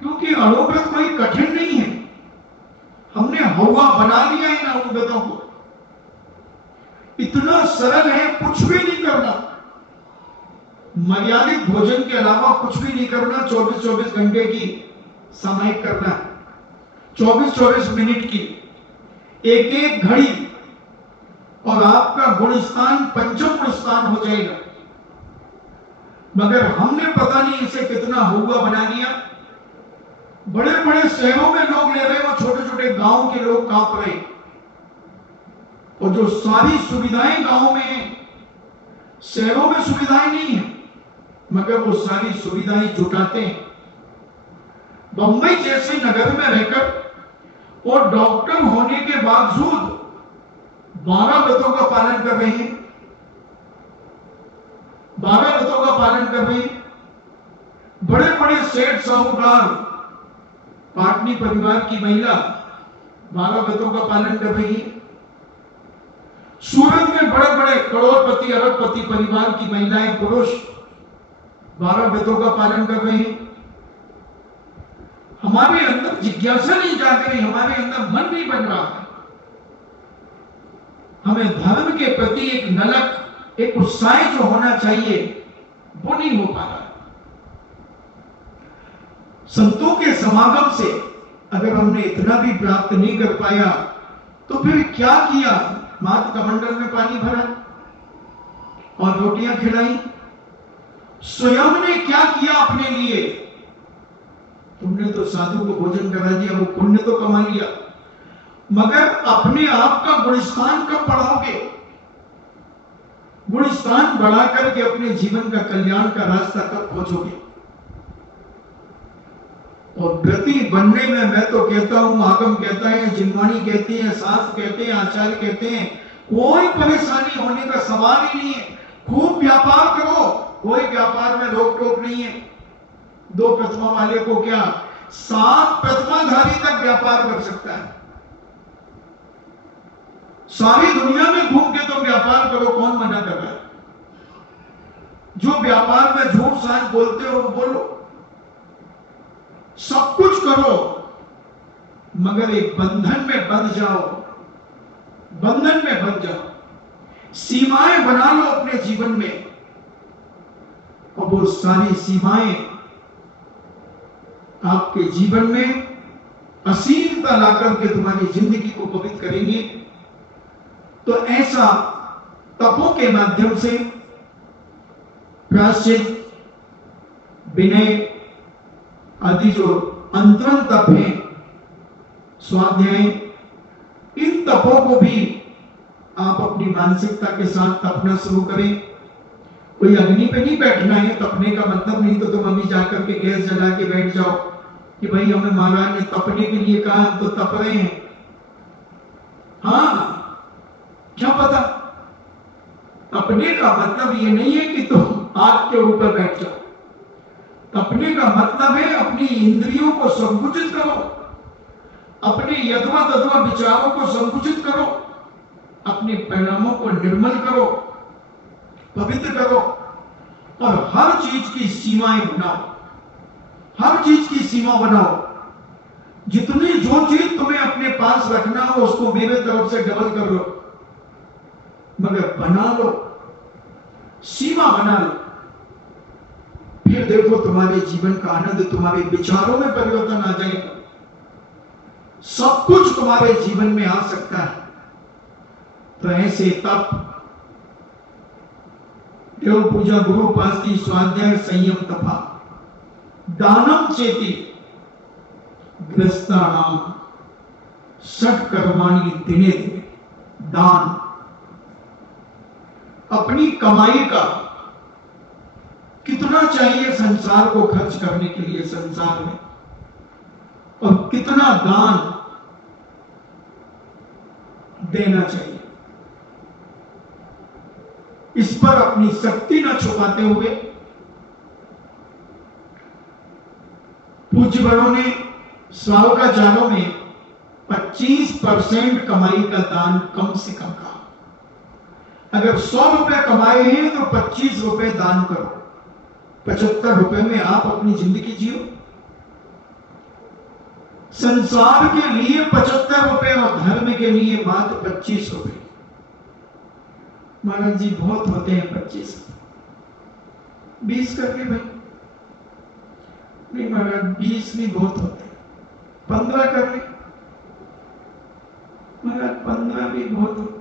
क्योंकि अनुव्रत कोई कठिन नहीं है। हमने हवा बना लिया इन अनुव्रतों को, इतना सरल है, कुछ भी नहीं करना, मर्यादित भोजन के अलावा कुछ भी नहीं करना, 24-24 घंटे की सामायिक करना, 24-24 मिनट की, एक घड़ी, और आपका गुण स्थान पंचम गुण स्थान हो जाएगा। मगर हमने पता नहीं इसे कितना हुआ बना लिया, बड़े बड़े शहरों में लोग ले रहे हैं और छोटे छोटे गांव के लोग कांप रहे हैं। और जो सारी सुविधाएं गांव में हैं, शहरों में सुविधाएं नहीं है, मगर वो सारी सुविधाएं जुटाते हैं। बंबई जैसे नगर में रहकर और डॉक्टर होने के बावजूद 12 व्रतों का पालन कर रहे हैं, 12 व्रतों का पालन कर रहे हैं। बड़े बड़े सेठ साहूकार, पाटनी परिवार की महिला 12 व्रतों का पालन कर रही है। सूरत में बड़े बड़े करोड़पति अरबपति परिवार की महिलाएं, पुरुष 12 व्रतों का पालन कर रहे हैं। हमारे अंदर जिज्ञासा नहीं जाग रही, हमारे अंदर मन नहीं बन रहा है। हमें धर्म के प्रति एक नलक, एक उत्साह जो होना चाहिए, वो नहीं हो पा रहा। संतों के समागम से अगर हमने इतना भी प्राप्त नहीं कर पाया तो फिर क्या किया? मात्र कमंडल में पानी भरा और रोटियां खिलाई। स्वयं ने क्या किया अपने लिए? तुमने तो साधु को भोजन करा दिया, वो पुण्य तो कमा लिया, मगर अपने आप का गुणस्थान कब बढ़ाओगे? गुणस्थान बढ़ा करके अपने जीवन का कल्याण का रास्ता कब खोजोगे? और व्रती बनने में मैं तो कहता हूं, आगम कहता है, जिनवाणी कहती है, शास्त्र कहते हैं, आचार्य कहते हैं, कोई परेशानी होने का सवाल ही नहीं है। खूब व्यापार करो, कोई व्यापार में रोक टोक नहीं है। 2 प्रतिमा वाले को क्या 7 प्रतिमाधारी तक व्यापार कर सकता है। सारी दुनिया में घूम के तुम व्यापार करो, कौन मना कर रहा है? जो व्यापार में झूठ साझ बोलते हो वो बोलो, सब कुछ करो, मगर एक बंधन में बंध जाओ, बंधन में बंध जाओ। सीमाएं बना लो अपने जीवन में, और वो सारी सीमाएं आपके जीवन में असीमता लाकर के तुम्हारी जिंदगी को पवित्र करेंगे। तो ऐसा तपों के माध्यम से प्रायश्चित, विनय आदि जो अंतरंग तप है, स्वाध्याय, इन तपों को भी आप अपनी मानसिकता के साथ तपना शुरू करें। कोई अग्नि पे नहीं बैठना है, तपने का मतलब नहीं तो तुम अभी जाकर के गैस जला के बैठ जाओ कि भाई हमें महाराज ने तपने के लिए कहा, हम तो तप रहे हैं। हाँ, क्या पता? तपने का मतलब ये नहीं है कि तुम आग के ऊपर बैठ जाओ। तपने का मतलब है अपनी इंद्रियों को संकुचित करो, अपने यथवा तथवा विचारों को संकुचित करो, अपने परिणामों को निर्मल करो, पवित्र करो, और हर चीज की सीमाएं बनाओ, हर चीज की सीमा बनाओ। जितनी जो चीज तुम्हें अपने पास रखना हो उसको मेरे तरफ से डबल कर लो, मगर बना लो, सीमा बना लो। फिर देखो तुम्हारे जीवन का आनंद, तुम्हारे विचारों में परिवर्तन आ जाएगा। सब कुछ तुम्हारे जीवन में आ सकता है। तो ऐसे तप, देव पूजा, गुरु उपासना, स्वाध्याय, संयम, तपा, दानम चेति ग्रस्तानाम षट कर्माणि दिने दिने। दान, अपनी कमाई का कितना चाहिए संसार को खर्च करने के लिए संसार में, और कितना दान देना चाहिए, इस पर अपनी शक्ति न छुपाते हुए पूज्य बड़ों ने स्वावकाचारों में 25% कमाई का दान कम से कम कहा। अगर 100 रुपए कमाए हैं तो 25 रुपए दान करो, 75 रुपए में आप अपनी जिंदगी जियो। संसार के लिए 75 रुपए और धर्म के लिए मात्र 25 रुपए। महाराज जी बहुत होते हैं 25, 20 करके भाई। नहीं महाराज 20 भी बहुत होते, 15 कर ले महाराज, 15 भी बहुत होते।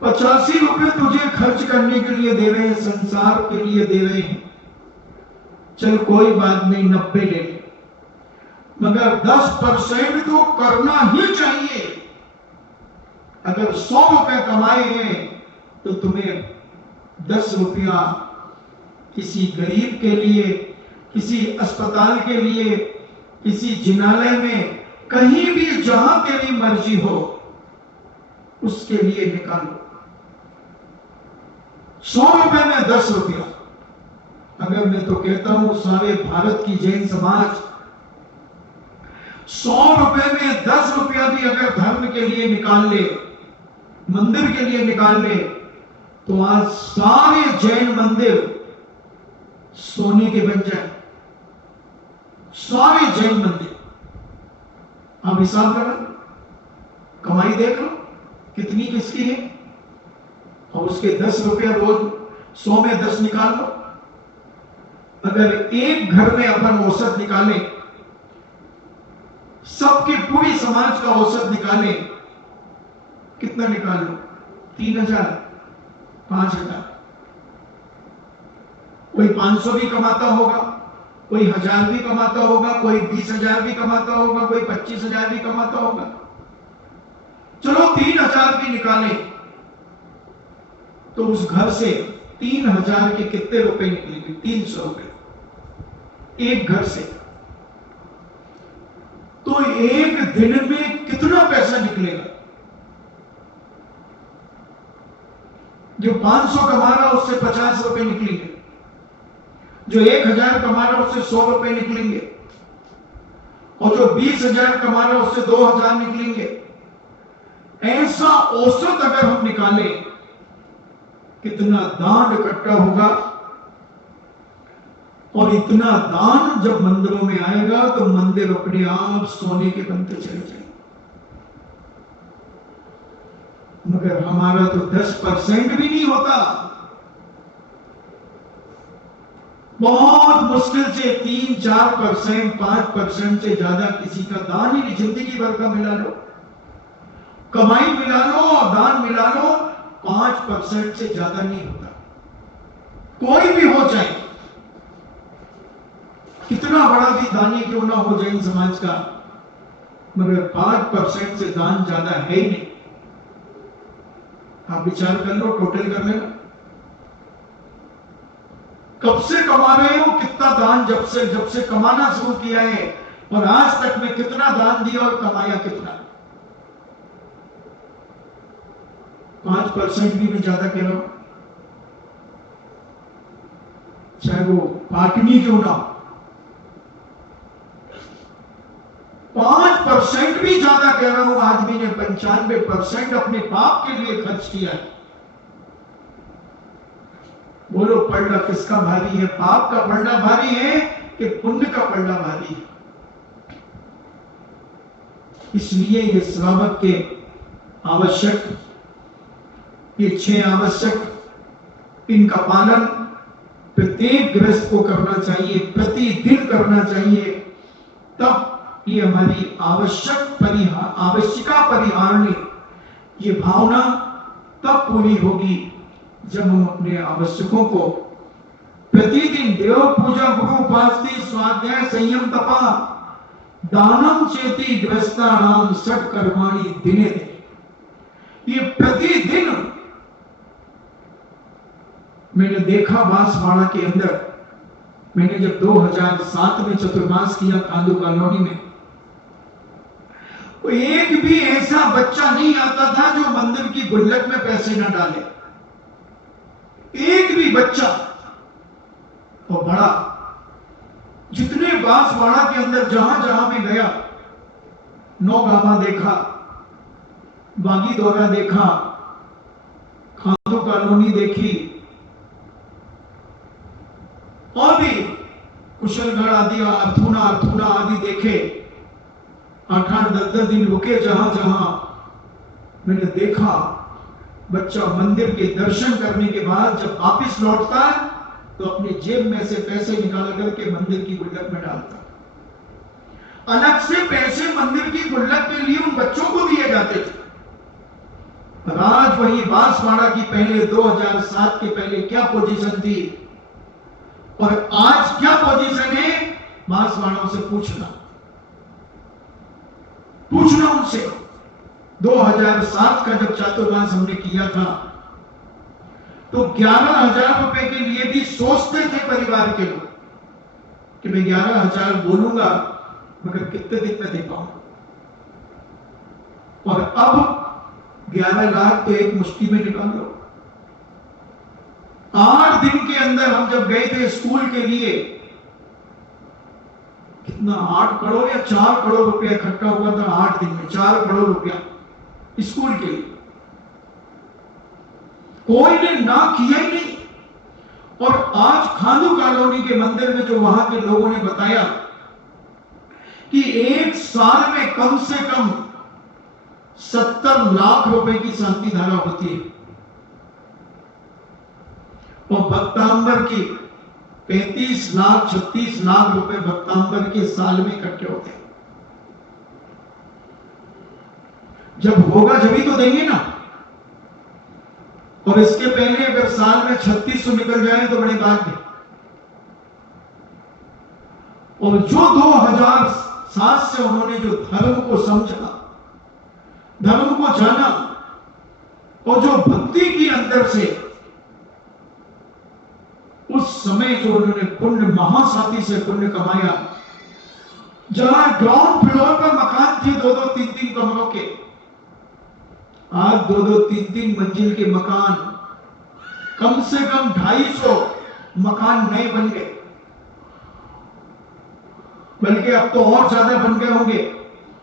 85 रुपए तुझे खर्च करने के लिए दे रहे हैं, संसार के लिए दे रहे हैं, चल कोई बात नहीं 90 ले ले। मगर 10% तो करना ही चाहिए। अगर 100 रुपए कमाए हैं तो तुम्हें 10 रुपया किसी गरीब के लिए, किसी अस्पताल के लिए, किसी जिनालय में, कहीं भी जहां तेरी मर्जी हो उसके लिए निकालो। 100 रुपए में 10 रुपया। अगर मैं तो कहता हूं सारे भारत की जैन समाज 100 रुपए में 10 रुपया भी अगर धर्म के लिए निकाल ले, मंदिर के लिए निकाल ले, तो आज सारे जैन मंदिर सोने के बन जाए। सारे जैन मंदिर। आप हिसाब करो, कमाई देख लो कितनी किसकी है, और उसके 10 रुपया रोज 100 में 10 निकाल लो। अगर एक घर में अपन औसत निकालें, सबके पूरी समाज का औसत निकालें, कितना निकाल लो? 3000, 5000। कोई 500 भी कमाता होगा, कोई 1000 भी कमाता होगा, कोई 20,000 भी कमाता होगा, कोई 25,000 भी कमाता होगा। चलो 3000 भी निकालें तो उस घर से 3000 के कितने रुपए निकलेंगे? 300 रुपए एक घर से। तो एक दिन में कितना पैसा निकलेगा? जो 500 कमा रहा उससे 50 रुपए निकलेंगे, जो 1000 कमा रहा उससे 100 रुपए निकलेंगे, और जो 20,000 कमा रहा उससे 2000 निकलेंगे। ऐसा औसत अगर हम निकालें, कितना दान इकट्ठा होगा, और इतना दान जब मंदिरों में आएगा तो मंदिर अपने आप सोने के बनते चले जाएंगे। मगर हमारा तो 10% भी नहीं होता। बहुत मुश्किल से 3-4%, 5% से ज्यादा किसी का दान ही नहीं। जिंदगी भर का मिला लो, कमाई मिला लो और दान मिला लो, 5% से ज्यादा नहीं होता। कोई भी हो जाए, कितना बड़ा भी दानी क्यों ना हो जैन समाज का, मगर 5% से दान ज्यादा है ही नहीं। आप विचार कर लो, टोटल कर लेना। कब से कमा रहे हो, कितना दान जब से कमाना शुरू किया है, और आज तक में कितना दान दिया और कमाया कितना? 5% भी मैं ज्यादा कह रहा हूं, चाहे वो पाटनी क्यों ना। 5% भी ज्यादा कह रहा हूं। आदमी ने 95% अपने पाप के लिए खर्च किया है। बोलो पलड़ा किसका भारी है? पाप का पलड़ा भारी है कि पुण्य का पलड़ा भारी है? इसलिए ये श्रावक के आवश्यक, ये 6 आवश्यक, इनका पालन प्रत्येक गृहस्थ को करना चाहिए, प्रतिदिन करना चाहिए। तब ये हमारी आवश्यका परिहारणी, ये भावना तब पूरी होगी जब हम अपने आवश्यकों को प्रतिदिन देव पूजा, गुरु उपासना, स्वाध्याय, संयम, तपा, दानम चेति गृहस्थानाम षट कर्माणि दिने, ये प्रतिदिन। मैंने देखा बांसवाड़ा के अंदर, मैंने जब 2007 में चतुर्मास किया खांडू कॉलोनी में, तो एक भी ऐसा बच्चा नहीं आता था जो मंदिर की गुल्लक में पैसे न डाले। एक भी बच्चा और बड़ा, जितने बांसवाड़ा के अंदर जहां जहां में गया, नौगामा देखा, बागीदोरा देखा, खांडू कॉलोनी देखी, और भी कुशलगढ़ आदि, अर्थूना आदि देखे। 8-8, 10-10 दिन रुके जहां जहां। मैंने देखा बच्चा मंदिर के दर्शन करने के बाद जब वापिस लौटता है तो अपनी जेब में से पैसे निकाल करके मंदिर की गुल्लक में डालता। अलग से पैसे मंदिर की गुल्लक के लिए उन बच्चों को दिए जाते थे। आज वही बांसवाड़ा की पहले 2007 के पहले क्या पोजीशन थी और आज क्या पोजीशन है, बांसवाड़ा से पूछना। पूछना उनसे। 2007 का जब चातुर्मास हमने किया था तो 11,000 रुपए के लिए भी सोचते थे परिवार के लोग कि मैं 11,000 बोलूंगा मगर कितने दिन में दे पाऊंगा, और अब 11 लाख तो एक मुश्किल में निकाल लो। 8 दिन के अंदर हम जब गए थे स्कूल के लिए, कितना 8 करोड़ या 4 करोड़ रुपया इकट्ठा हुआ था 8 दिन में, 4 करोड़ रुपया स्कूल के लिए। कोई ने ना किया ही नहीं। और आज खानू कॉलोनी के मंदिर में जो वहां के लोगों ने बताया कि एक साल में कम से कम 70 लाख रुपए की शांति धारा होती है, और भक्तांबर की 35 लाख 36 लाख रुपए भक्तांबर के साल में इकट्ठे होते हैं। जब होगा जब ही तो देंगे ना। और इसके पहले अगर साल में 3600 निकल जाए तो बड़ी बात है। और जो 2007 से उन्होंने जो धर्म को समझा, धर्म को जाना, और जो भक्ति की अंदर से उस समय जो उन्होंने पुण्य, महासाथी से पुण्य कमाया, जहां ग्राउंड फ्लोर पर मकान थे 2-2 3-3 कमरों के, आज 2-2 3-3 मंजिल के मकान, कम से कम 250 मकान नए बन गए, बल्कि अब तो और ज्यादा बन गए होंगे।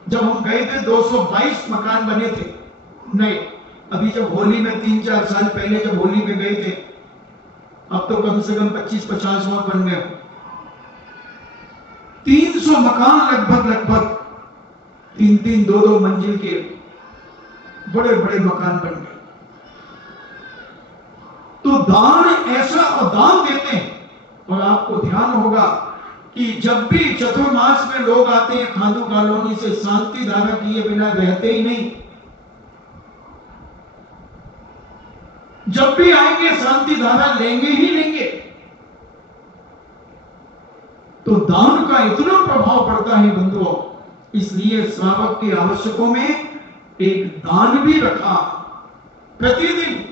जब हम गए थे 222 मकान बने थे नए। अभी जब होली में 3-4 साल पहले जब होली में गए थे, अब तो कम से कम 25-50 और बन गए। 300 मकान लगभग 3-3 2-2 मंजिल के बड़े बड़े मकान बन गए। तो दान ऐसा, और दान देते हैं। और आपको ध्यान होगा कि जब भी चतुर्मास में लोग आते हैं खानू कॉलोनी से, शांति धारा किए बिना रहते ही नहीं। जब भी आएंगे शांति धारा लेंगे ही लेंगे। तो दान का इतना प्रभाव पड़ता है बंधुओं, इसलिए श्रावक के आवश्यकों में एक दान भी रखा। प्रतिदिन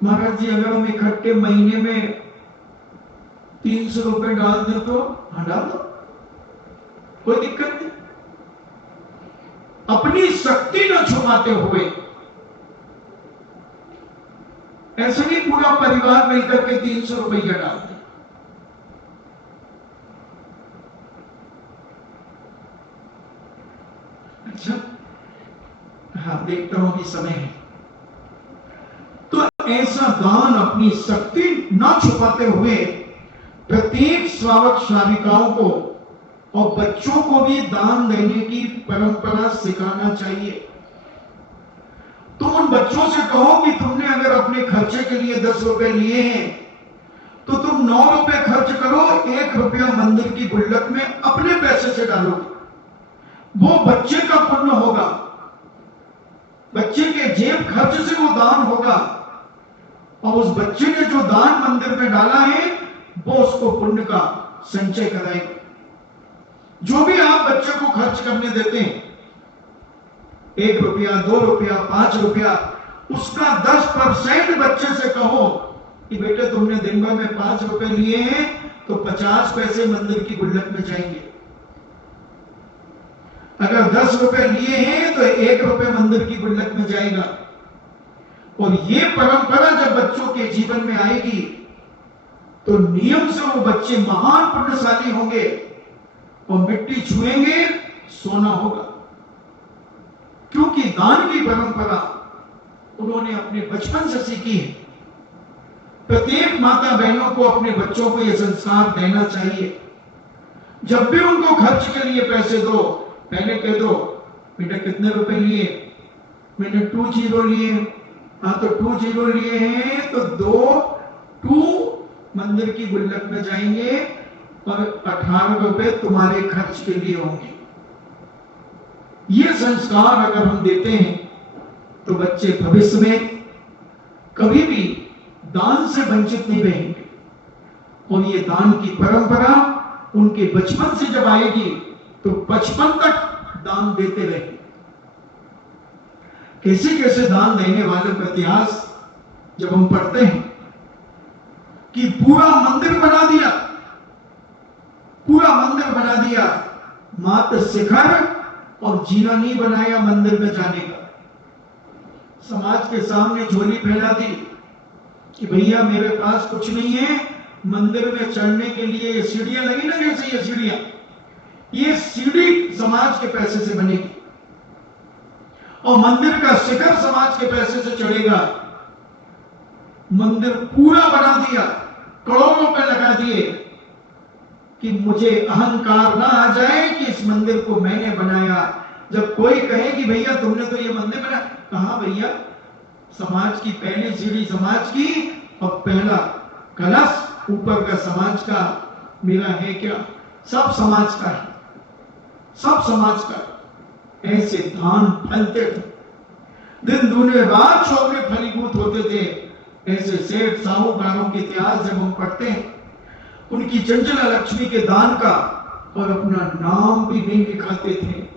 महाराज जी, अगर हम इकट्ठे महीने में 300 रुपए डाल दे तो डाल दो, कोई दिक्कत नहीं। अपनी शक्ति न छुपाते हुए, ऐसे नहीं पूरा परिवार मिलकर के 300 रुपया डाल दे। अच्छा, हाँ देखता हूं कि समय है। तो ऐसा दान, अपनी शक्ति न छुपाते हुए प्रत्येक श्रावक श्राविकाओं को और बच्चों को भी दान देने की परंपरा सिखाना चाहिए। तुम उन बच्चों से कहो कि तुमने अगर अपने खर्चे के लिए 10 रुपए लिए हैं तो तुम 9 रुपए खर्च करो, 1 रुपया मंदिर की गुल्लक में अपने पैसे से डालोगे। वो बच्चे का पुण्य होगा, बच्चे के जेब खर्च से वो दान होगा, और उस बच्चे ने जो दान मंदिर में डाला है वो उसको पुण्य का संचय कराएगा। जो भी आप बच्चे को खर्च करने देते हैं, 1 रुपया 2 रुपया 5 रुपया, उसका 10% बच्चे से कहो कि बेटे तुमने दिन भर में 5 रुपए लिए हैं तो 50 पैसे मंदिर की गुल्लक में जाएंगे। अगर 10 रुपए लिए हैं तो 1 रुपए मंदिर की गुल्लक में जाएगा। और ये परंपरा जब बच्चों के जीवन में आएगी तो नियम से वो बच्चे महान पुण्यशाली होंगे, और मिट्टी छुएंगे सोना होगा। क्योंकि दान की परंपरा उन्होंने अपने बचपन से सीखी है। प्रत्येक माता बहनों को अपने बच्चों को यह संस्कार देना चाहिए। जब भी उनको खर्च के लिए पैसे दो, पहले कह दो बेटा कितने रुपए लिए? मैंने 20 लिए। हाँ तो 20 लिए हैं तो 2 मंदिर की गुल्लक में जाएंगे और 18 रुपए तुम्हारे खर्च के लिए होंगे। ये संस्कार अगर हम देते हैं तो बच्चे भविष्य में कभी भी दान से वंचित नहीं रहेंगे। और ये दान की परंपरा उनके बचपन से जब आएगी तो 55 तक दान देते रहे। कैसे कैसे दान देने वालों का इतिहास जब हम पढ़ते हैं कि पूरा मंदिर बना दिया, पूरा मंदिर बना दिया, मात्र शिखर और जीना नहीं बनाया मंदिर में जाने का। समाज के सामने झोली फैला दी कि भैया मेरे पास कुछ नहीं है, मंदिर में चढ़ने के लिए ये सीढ़ियां लगी ना, जैसे ये सीढ़ियां, ये सीढ़ी समाज के पैसे से बनेगी और मंदिर का शिखर समाज के पैसे से चढ़ेगा। मंदिर पूरा बना दिया, करोड़ों रुपए लगा दिए कि मुझे अहंकार ना आ जाए कि इस मंदिर को मैंने बनाया। जब कोई कहे कि भैया तुमने तो ये मंदिर बनाया, कहा भैया समाज की पहली सीढ़ी समाज की और पहला कलश ऊपर का समाज का, मेरा है क्या? सब समाज का है, सब समाज का। ऐसे दान फलते थे, दिन दूने रात चौगुने फलीभूत होते थे। ऐसे सेठ साहूकारों के इतिहास जब हम पढ़ते हैं, उनकी चंचला लक्ष्मी के दान का और अपना नाम भी नहीं लिखाते थे।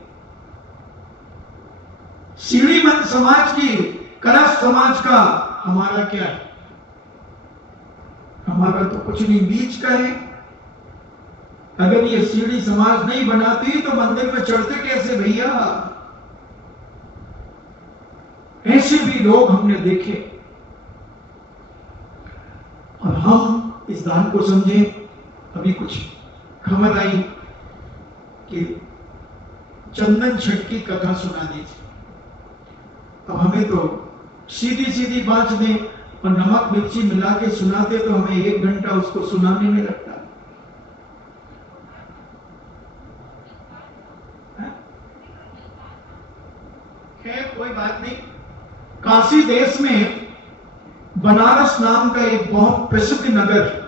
सीढ़ीमंद समाज की, कलश समाज का, हमारा क्या है? हमारा तो कुछ नहीं, बीच का है। अगर ये सीढ़ी समाज नहीं बनाती तो मंदिर में चढ़ते कैसे भैया? ऐसे भी लोग हमने देखे और हम इस दान को समझे। अभी कुछ खबर आई कि चंदन छठ की कथा सुना दीजिए। अब हमें तो सीधी सीधी बात दें और नमक मिर्ची मिला के सुनाते तो हमें 1 घंटा उसको सुनाने में लगता है। कोई बात नहीं। काशी देश में बनारस नाम का एक बहुत प्रसिद्ध नगर है,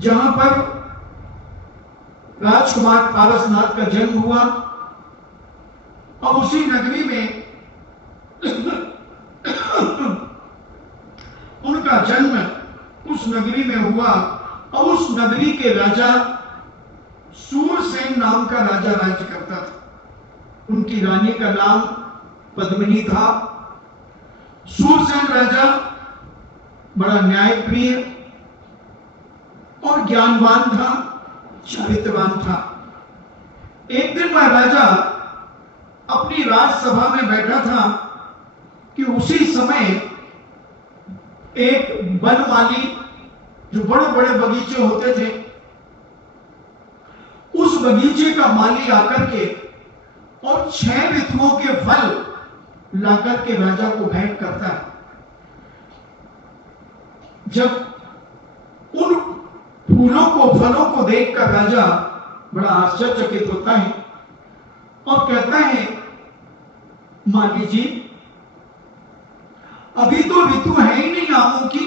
जहां पर राजकुमार पारसनाथ का जन्म हुआ और उसी नगरी में उनका जन्म उस नगरी में हुआ और उस नगरी के राजा सूरसेन नाम का राजा राज्य करता था। उनकी रानी का नाम पद्मिनी था। सूरसेन राजा बड़ा न्यायप्रिय और ज्ञानवान था, चरित्रवान था। एक दिन वह राजा अपनी राजसभा में बैठा था कि उसी समय एक वनमाली, जो बड़े बड़े बगीचे होते थे, उस बगीचे का माली आकर के और 6 ऋतुओं के फल लाकर के राजा को भेंट करता है। जब उन फूलों को, फलों को देखकर राजा बड़ा आश्चर्यचकित होता है और कहता है, माली जी, अभी तो ऋतु है ही नहीं आमों की,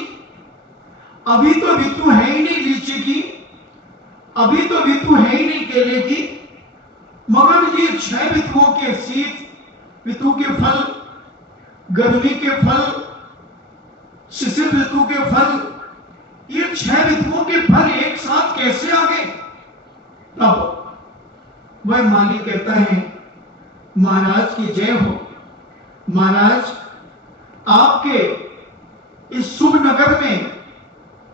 अभी तो ऋतु है ही नहीं लीची की, अभी तो ऋतु है ही नहीं केले की, मगर ये 6 ऋतुओं के, शीत ऋतु के फल, गर्मी के फल, शिशिर ऋतु के फल, ये 6 ऋतुओं के फल एक साथ कैसे आ गए? तब वह माली कहता है, महाराज की जय हो। महाराज, आपके इस शुभ नगर में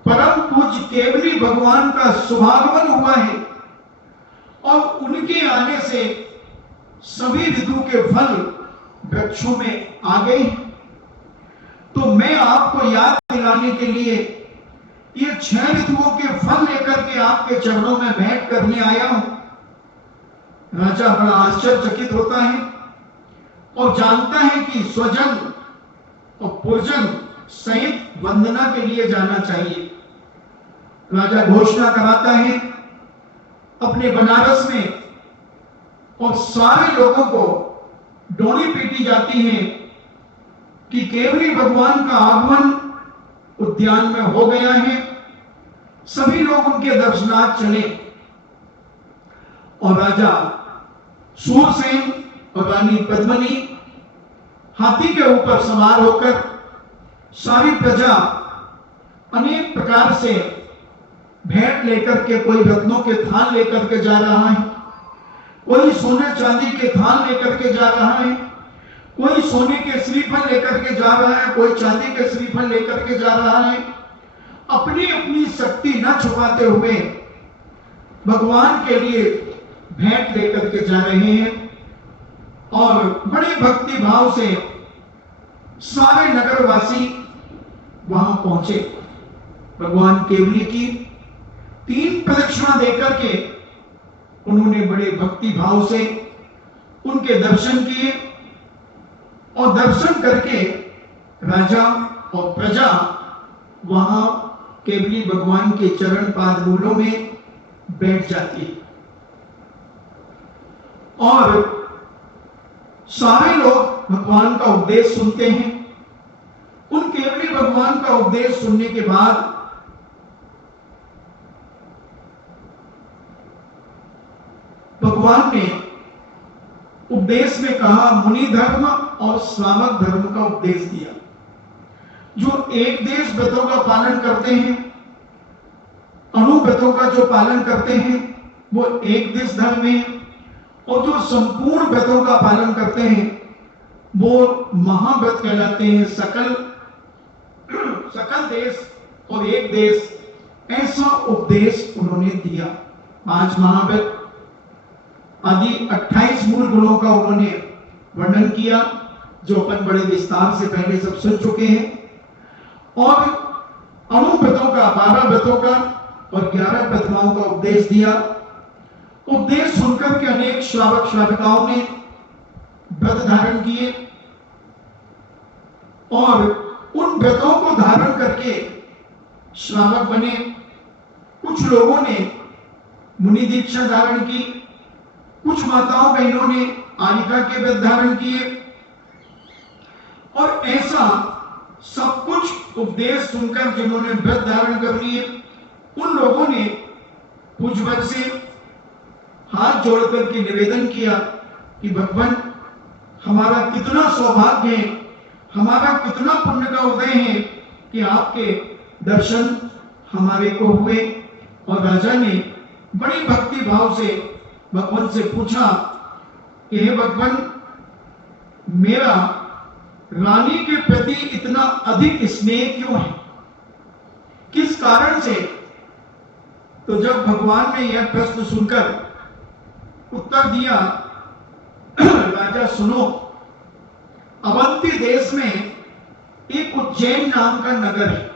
परम पूज्य केवली भगवान का शुभागमन हुआ है और उनके आने से सभी ऋतु के फल वृक्षों में आ गए हैं। तो मैं आपको याद दिलाने के लिए ये 6 ऋतुओं के फल लेकर के आपके चरणों में भेंट करने आया हूं। राजा बड़ा आश्चर्यचकित होता है और जानता है कि स्वजन और पुरजन सहित वंदना के लिए जाना चाहिए। राजा घोषणा कराता है अपने बनारस में और सारे लोगों को डोली पीटी जाती है कि केवली भगवान का आगमन उद्यान में हो गया है। सभी लोग उनके दर्शनार्थ चले और राजा सूरसेन और रानी पद्मिनी हाथी के ऊपर सवार होकर, सारी प्रजा अनेक प्रकार से भेंट लेकर के, कोई रत्नों के थान लेकर के जा रहा है, कोई सोने चांदी के थाल लेकर के जा रहा है, कोई सोने के श्रीफल लेकर के जा रहा है, कोई चांदी के श्रीफल लेकर के जा रहा है। अपनी अपनी शक्ति न छुपाते हुए भगवान के लिए भेंट लेकर के जा रहे हैं। और बड़े भक्ति भाव से सारे नगरवासी वहां पहुंचे। भगवान केवली की 3 प्रदक्षिणा देकर के उन्होंने बड़े भक्ति भाव से उनके दर्शन किए और दर्शन करके राजा और प्रजा वहां केवली भगवान के चरण पादमूलों में बैठ जाती है और सारे लोग भगवान का उपदेश सुनते हैं। उन केवली भगवान का उपदेश सुनने के बाद भगवान ने उपदेश में कहा, मुनि धर्म और श्रावक धर्म का उपदेश दिया। जो एक देश व्रतों का पालन करते हैं, अणुव्रतों का जो पालन करते हैं वो एक देश धर्म है, और जो संपूर्ण व्रतों का पालन करते हैं वो महाव्रत कहलाते हैं। सकल देश और एक देश, ऐसा उपदेश उन्होंने दिया। 5 महाव्रत आदि 28 मूल गुणों का उन्होंने वर्णन किया, जो अपन बड़े विस्तार से पहले सब सुन चुके हैं। और अणुव्रतों का, 12 व्रतों का और 11 प्रतिमाओं का उपदेश दिया। उपदेश सुनकर के अनेक श्रावक श्राविकाओं ने व्रत धारण किए और उन व्रतों को धारण करके श्रावक बने। कुछ लोगों ने मुनि दीक्षा धारण की, कुछ माताओं बहनों ने आलिका के व्रत धारण किए। और ऐसा सब कुछ उपदेश सुनकर जिन्होंने व्रत धारण कर लिए, उन लोगों ने पूज्यवर से हाथ जोड़कर के निवेदन किया कि भगवान, हमारा कितना सौभाग्य है, हमारा कितना पुण्य का उदय है कि आपके दर्शन हमारे को हुए। और राजा ने बड़ी भक्ति भाव से भगवान से पूछा कि हे भगवान, मेरा रानी के प्रति इतना अधिक स्नेह क्यों है, किस कारण से? तो जब भगवान ने यह प्रश्न सुनकर उत्तर दिया, राजा सुनो, अवंती देश में एक उज्जैन नाम का नगर है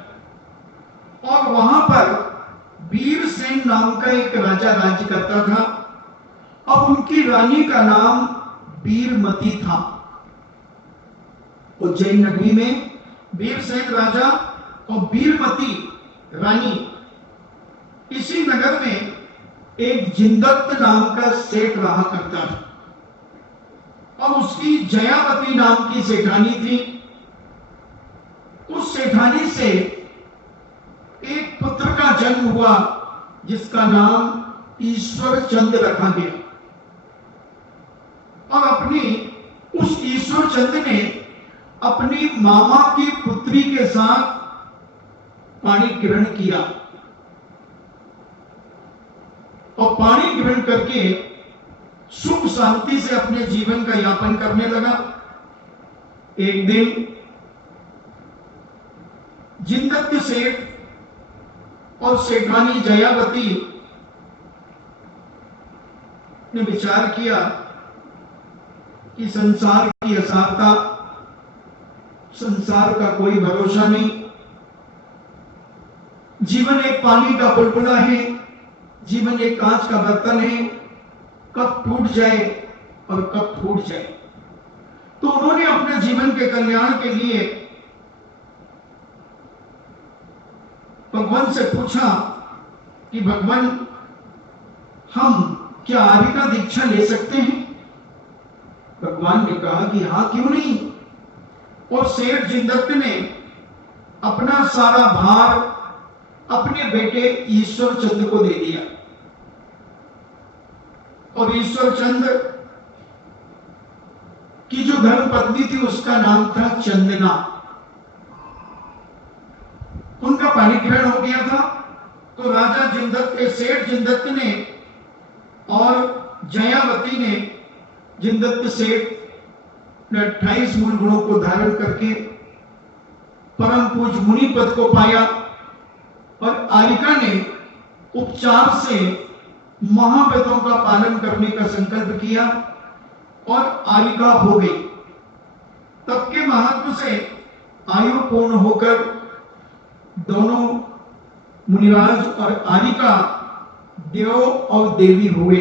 और वहां पर वीरसेन नाम का एक राजा राज्य करता था। अब उनकी रानी का नाम वीरमती था। उज्जैन नगरी में वीरसेन राजा और वीरमती रानी, इसी नगर में एक जिंदत्त नाम का सेठ रहा करता था और उसकी जयावती नाम की सेठानी थी। उस सेठानी से एक पुत्र का जन्म हुआ जिसका नाम ईश्वर चंद रखा गया। और उस ईश्वर चंद ने अपनी मामा की पुत्री के साथ पाणी ग्रहण किया और पाणी ग्रहण करके सुख शांति से अपने जीवन का यापन करने लगा। एक दिन जिंदत्त सेठ और सेठानी जयावती ने विचार किया कि संसार की असारता, संसार का कोई भरोसा नहीं, जीवन एक पानी का बुलबुला है, जीवन एक कांच का बर्तन है, कब टूट जाए और कब फूट जाए। तो उन्होंने अपने जीवन के कल्याण के लिए भगवान से पूछा कि भगवान, हम क्या आर्य का दीक्षा ले सकते हैं? भगवान ने कहा कि हाँ, क्यों नहीं। और सेठ जिंदत्त ने अपना सारा भार अपने बेटे ईश्वर चंद को दे दिया। और ईश्वर चंद की जो धर्म पत्नी थी उसका नाम था चंदना। उनका पाणिग्रहण हो गया था। तो राजा जिंदत्त, सेठ जिंदत्त ने और जयावती ने जिनदत्त सेठ ने 28 मूल गुणों को धारण करके परम पूज मुनि पद को पाया और आरिका ने उपचार से महावेदों का पालन करने का संकल्प किया और आरिका हो गई। तब के महत्व से आयु पूर्ण होकर दोनों मुनिराज और आरिका देव और देवी हुए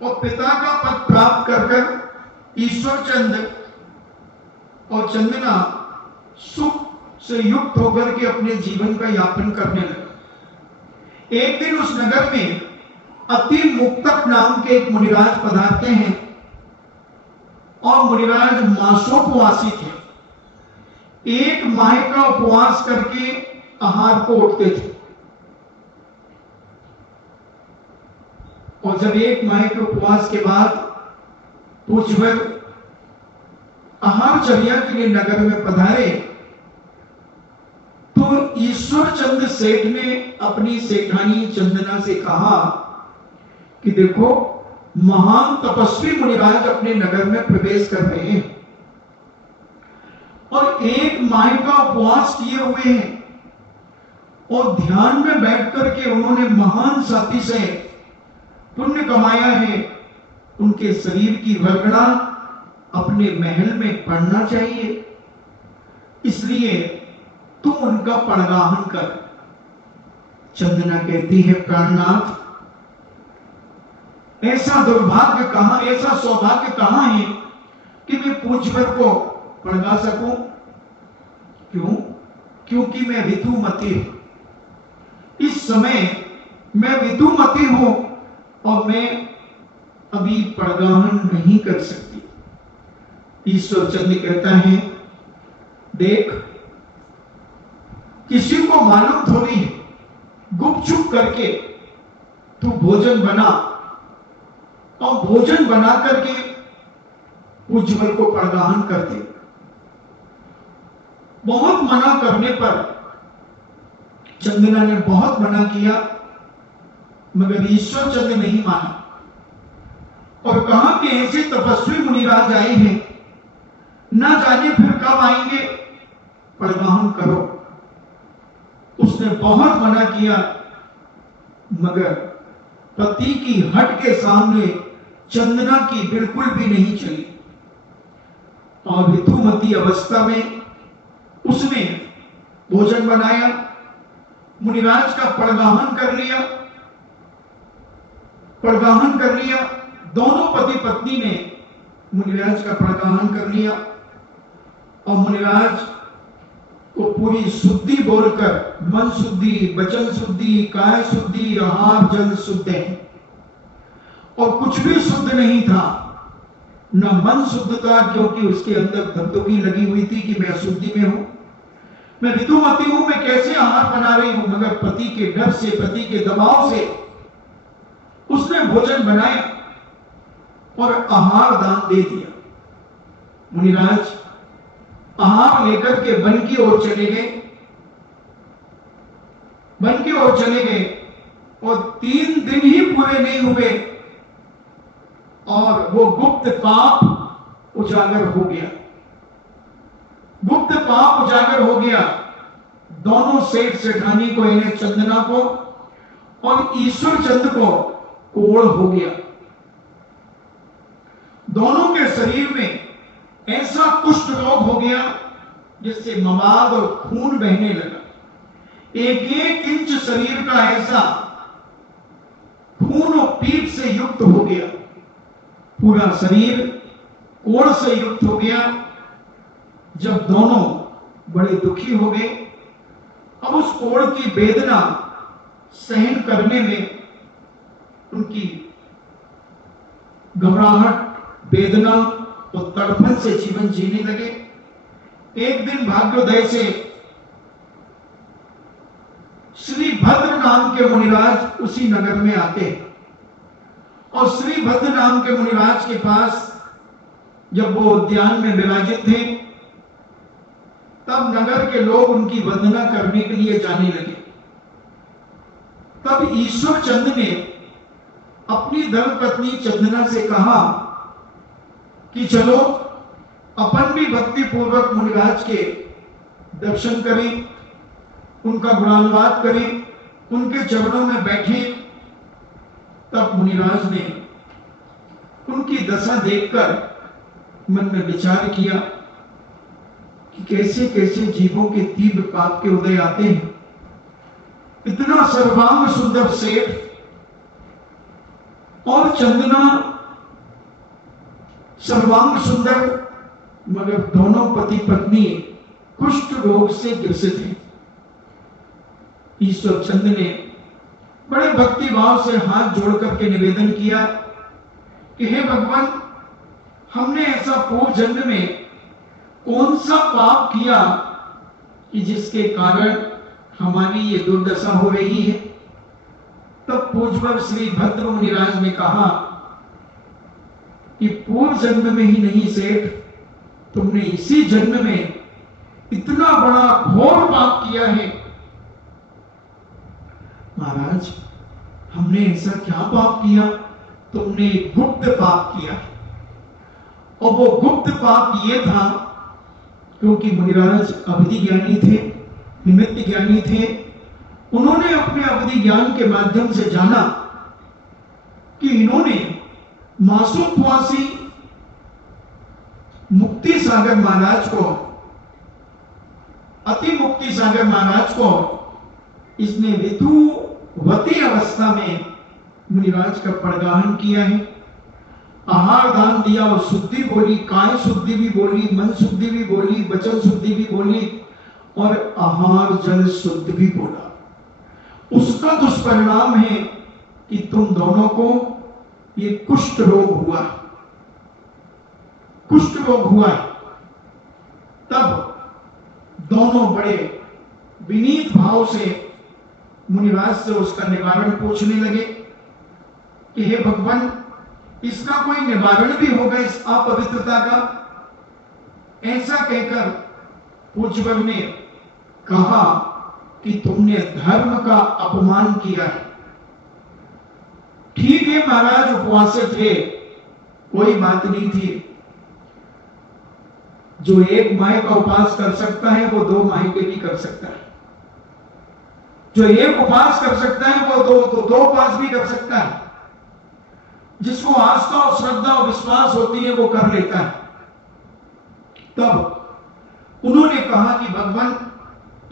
और पिता का पद प्राप्त कर ईश्वर चंद्र और चंदना सुख से युक्त होकर के अपने जीवन का यापन करने लगे। एक दिन उस नगर में अति मुक्तक नाम के एक मुनिराज पधारते हैं और मुनिराज मासोपवासी थे। एक माह का उपवास करके आहार को उठते थे और जब एक माह के उपवास के बाद पूज्यवर आहारचर्या के लिए नगर में पधारे तो ईश्वर चंद्र सेठ ने अपनी सेठानी चंदना से कहा कि देखो, महान तपस्वी मुनिराज अपने नगर में प्रवेश कर रहे हैं और एक माह का उपवास किए हुए हैं और ध्यान में बैठ करके उन्होंने महान साथी से पुण्य कमाया है। उनके शरीर की वर्गणा अपने महल में पढ़ना चाहिए, इसलिए तुम उनका पड़गाहन कर। चंदना कहती है, प्राणनाथ, ऐसा दुर्भाग्य कहां, ऐसा सौभाग्य कहां है कि मैं पूज्यवर को पड़गा सकूं। क्यों? क्योंकि मैं विधुमती हूं। इस समय मैं विधुमती हूं और मैं अभी पड़गाहन नहीं कर सकती। ईश्वर चंद्र कहता है, देख, किसी को मालूम थोड़ी है, गुपचुप करके तू भोजन बना और भोजन बना करके उज्जवल को पड़गाहन कर दे। बहुत मना करने पर चंदना ने बहुत मना किया, मगर ईश्वर चंद्र नहीं माना और कहा कि ऐसे तपस्वी मुनिराज आए हैं, ना जाने फिर कब आएंगे, पड़गाहन करो। उसने बहुत मना किया, मगर पति की हट के सामने चंदना की बिल्कुल भी नहीं चली और विधुमती अवस्था में उसने भोजन बनाया, मुनिराज का पड़गाहन कर लिया। पड़गाहन कर लिया, दोनों पति पत्नी ने मुनिराज का पड़गाहन कर लिया और मुनिराज को पूरी शुद्धि बोलकर, मन शुद्धि, वचन शुद्धि, काय शुद्धि, आहार जल शुद्ध है, और कुछ भी शुद्ध नहीं था। न मन शुद्ध था, क्योंकि उसके अंदर धंधुकी लगी हुई थी कि मैं अशुद्धि में हूं, मैं विधुमती हूं, मैं कैसे आहार बना रही हूं। मगर पति के डर से, पति के दबाव से उसने भोजन बनाया और आहार दान दे दिया। मुनिराज आहार लेकर के वन की ओर चले गए। वन की ओर चले गए और 3 दिन ही पूरे नहीं हुए और वो गुप्त पाप उजागर हो गया। गुप्त पाप उजागर हो गया। दोनों सेठ सेठानी को, इन्हें चंदना को और ईश्वर चंद्र को कोढ़ हो गया। दोनों के शरीर में ऐसा कुष्ठ रोग हो गया जिससे मवाद और खून बहने लगा। 1-1 इंच शरीर का ऐसा खून और पीप से युक्त हो गया। पूरा शरीर कोढ़ से युक्त हो गया। जब दोनों बड़े दुखी हो गए, अब उस कोढ़ की वेदना सहन करने में उनकी घबराहट, वेदना और तड़फन से जीवन जीने लगे। एक दिन भाग्योदय से श्री भद्र नाम के मुनिराज उसी नगर में आते हैं और श्री भद्र नाम के मुनिराज के पास जब वो उद्यान में विराजित थे, तब नगर के लोग उनकी वंदना करने के लिए जाने लगे। तब ईश्वर चंद्र ने अपनी धर्मपत्नी चंदना से कहा कि चलो अपन भी भक्ति पूर्वक मुनिराज के दर्शन करें, उनका गुणानुवाद करें, उनके चरणों में बैठे। तब मुनिराज ने उनकी दशा देखकर मन में विचार किया कि कैसे कैसे जीवों के तीव्र पाप के उदय आते हैं। इतना सर्वांग सुंदर सेठ और चंदना सर्वांग सुंदर, मगर दोनों पति पत्नी कुष्ठ रोग से ग्रसित हैं। ईश्वर चंद ने बड़े भक्ति भाव से हाथ जोड़ करके निवेदन किया कि हे भगवान, हमने ऐसा पूर्व जन्म में कौन सा पाप किया कि जिसके कारण हमारी ये दुर्दशा हो रही है। तब पूज्य श्री भद्र मुनिराज ने कहा कि पूर्व जन्म में ही नहीं सेठ, तुमने इसी जन्म में इतना बड़ा घोर पाप किया है। महाराज, हमने ऐसा क्या पाप किया? तुमने गुप्त पाप किया। और वो गुप्त पाप ये था, क्योंकि मुनिराज अवधि ज्ञानी थे, निमित्त ज्ञानी थे, उन्होंने अपने अवधि ज्ञान के माध्यम से जाना कि इन्होंने मासूमवासी मुक्ति सागर महाराज को, अति मुक्ति सागर महाराज को इसने ऋतुवती अवस्था में मुनिराज का पड़गाहन किया है। आहार दान दिया और शुद्धि बोली, काय शुद्धि भी बोली, मन शुद्धि भी बोली, वचन शुद्धि भी बोली और आहार जल शुद्ध भी बोला। उसका दुष्परिणाम है कि तुम दोनों को ये कुष्ठ रोग हुआ, कुष्ठ रोग हुआ। तब दोनों बड़े विनीत भाव से मुनिराज से उसका निवारण पूछने लगे कि हे भगवान, इसका कोई निवारण भी होगा इस अपवित्रता का? ऐसा कहकर पूज्यवर ने कहा कि तुमने धर्म का अपमान किया है। ठीक है महाराज, उपवास थे, कोई बात नहीं थी। जो एक माह का उपवास कर सकता है वो 2 माह के भी कर सकता है। जो एक उपवास कर सकता है वो दो उपवास भी कर सकता है। जिसको आस्था और श्रद्धा और विश्वास होती है वो कर लेता है। तब उन्होंने कहा कि भगवान,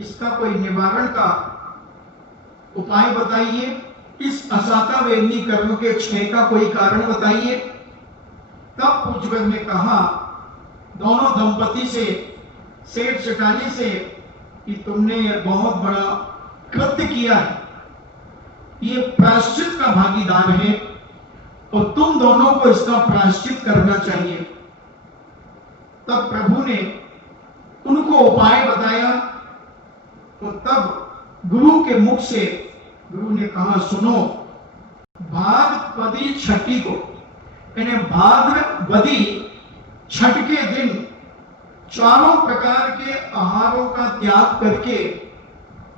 इसका कोई निवारण का उपाय बताइए, इस असाता वेदनी कर्म के क्षय का कोई कारण बताइए। तब पूज्यवर ने कहा दोनों दंपति से, सेठ चटानी से, कि तुमने ये बहुत बड़ा कृत्य किया है, ये प्रायश्चित का भागीदार है और तुम दोनों को इसका प्रायश्चित करना चाहिए। तब प्रभु ने उनको उपाय बताया। तो तब गुरु के मुख से गुरु ने कहा, सुनो, भाद्रपदी छठी को, यानी भाद्रपदी छठ के दिन चारों प्रकार के आहारों का त्याग करके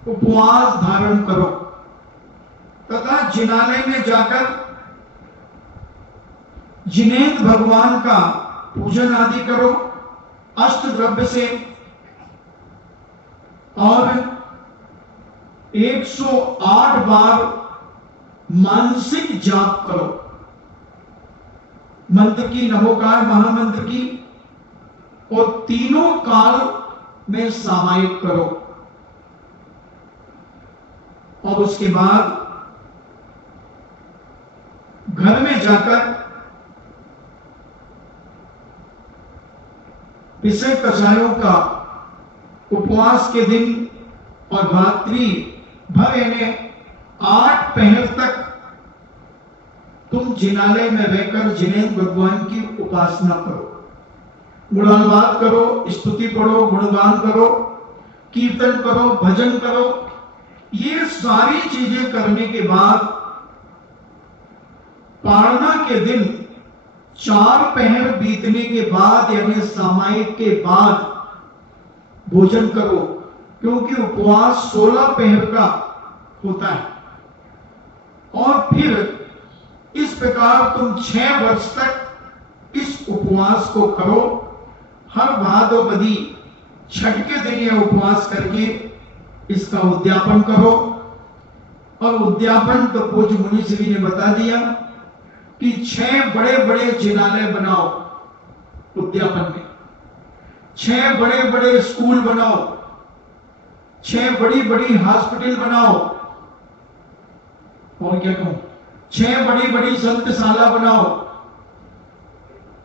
उपवास धारण करो तथा जिनालय में जाकर जिनेंद्र भगवान का पूजन आदि करो अष्ट द्रव्य से और 108 बार मानसिक जाप करो। मंत्र की, नमोकार महामंत्र की, और तीनों काल में सामायिक करो। और उसके बाद घर में जाकर पिसे कषायों का उपवास के दिन और रात्रि भर, यानी 8 पहर तक तुम जिनालय में रहकर जिनेंद्र भगवान की उपासना करो, गुणानुवाद करो, स्तुति पढ़ो, गुणगान करो, कीर्तन करो, भजन करो। ये सारी चीजें करने के बाद पारणा के दिन 4 पहर बीतने के बाद, यानी सामायिक के बाद भोजन करो, क्योंकि उपवास 16 पहर का होता है। और फिर इस प्रकार तुम 6 वर्ष तक इस उपवास को करो। हर भादोबदी छठ के दिन यह उपवास करके इसका उद्यापन करो। और उद्यापन तो पूज्य मुनि श्री ने बता दिया कि 6 बड़े बड़े जिनालय बनाओ उद्यापन में, 6 बड़े बड़े स्कूल बनाओ, 6 बड़ी बड़ी हॉस्पिटल बनाओ, और क्या कहूं, 6 बड़ी बड़ी संतशाला बनाओ,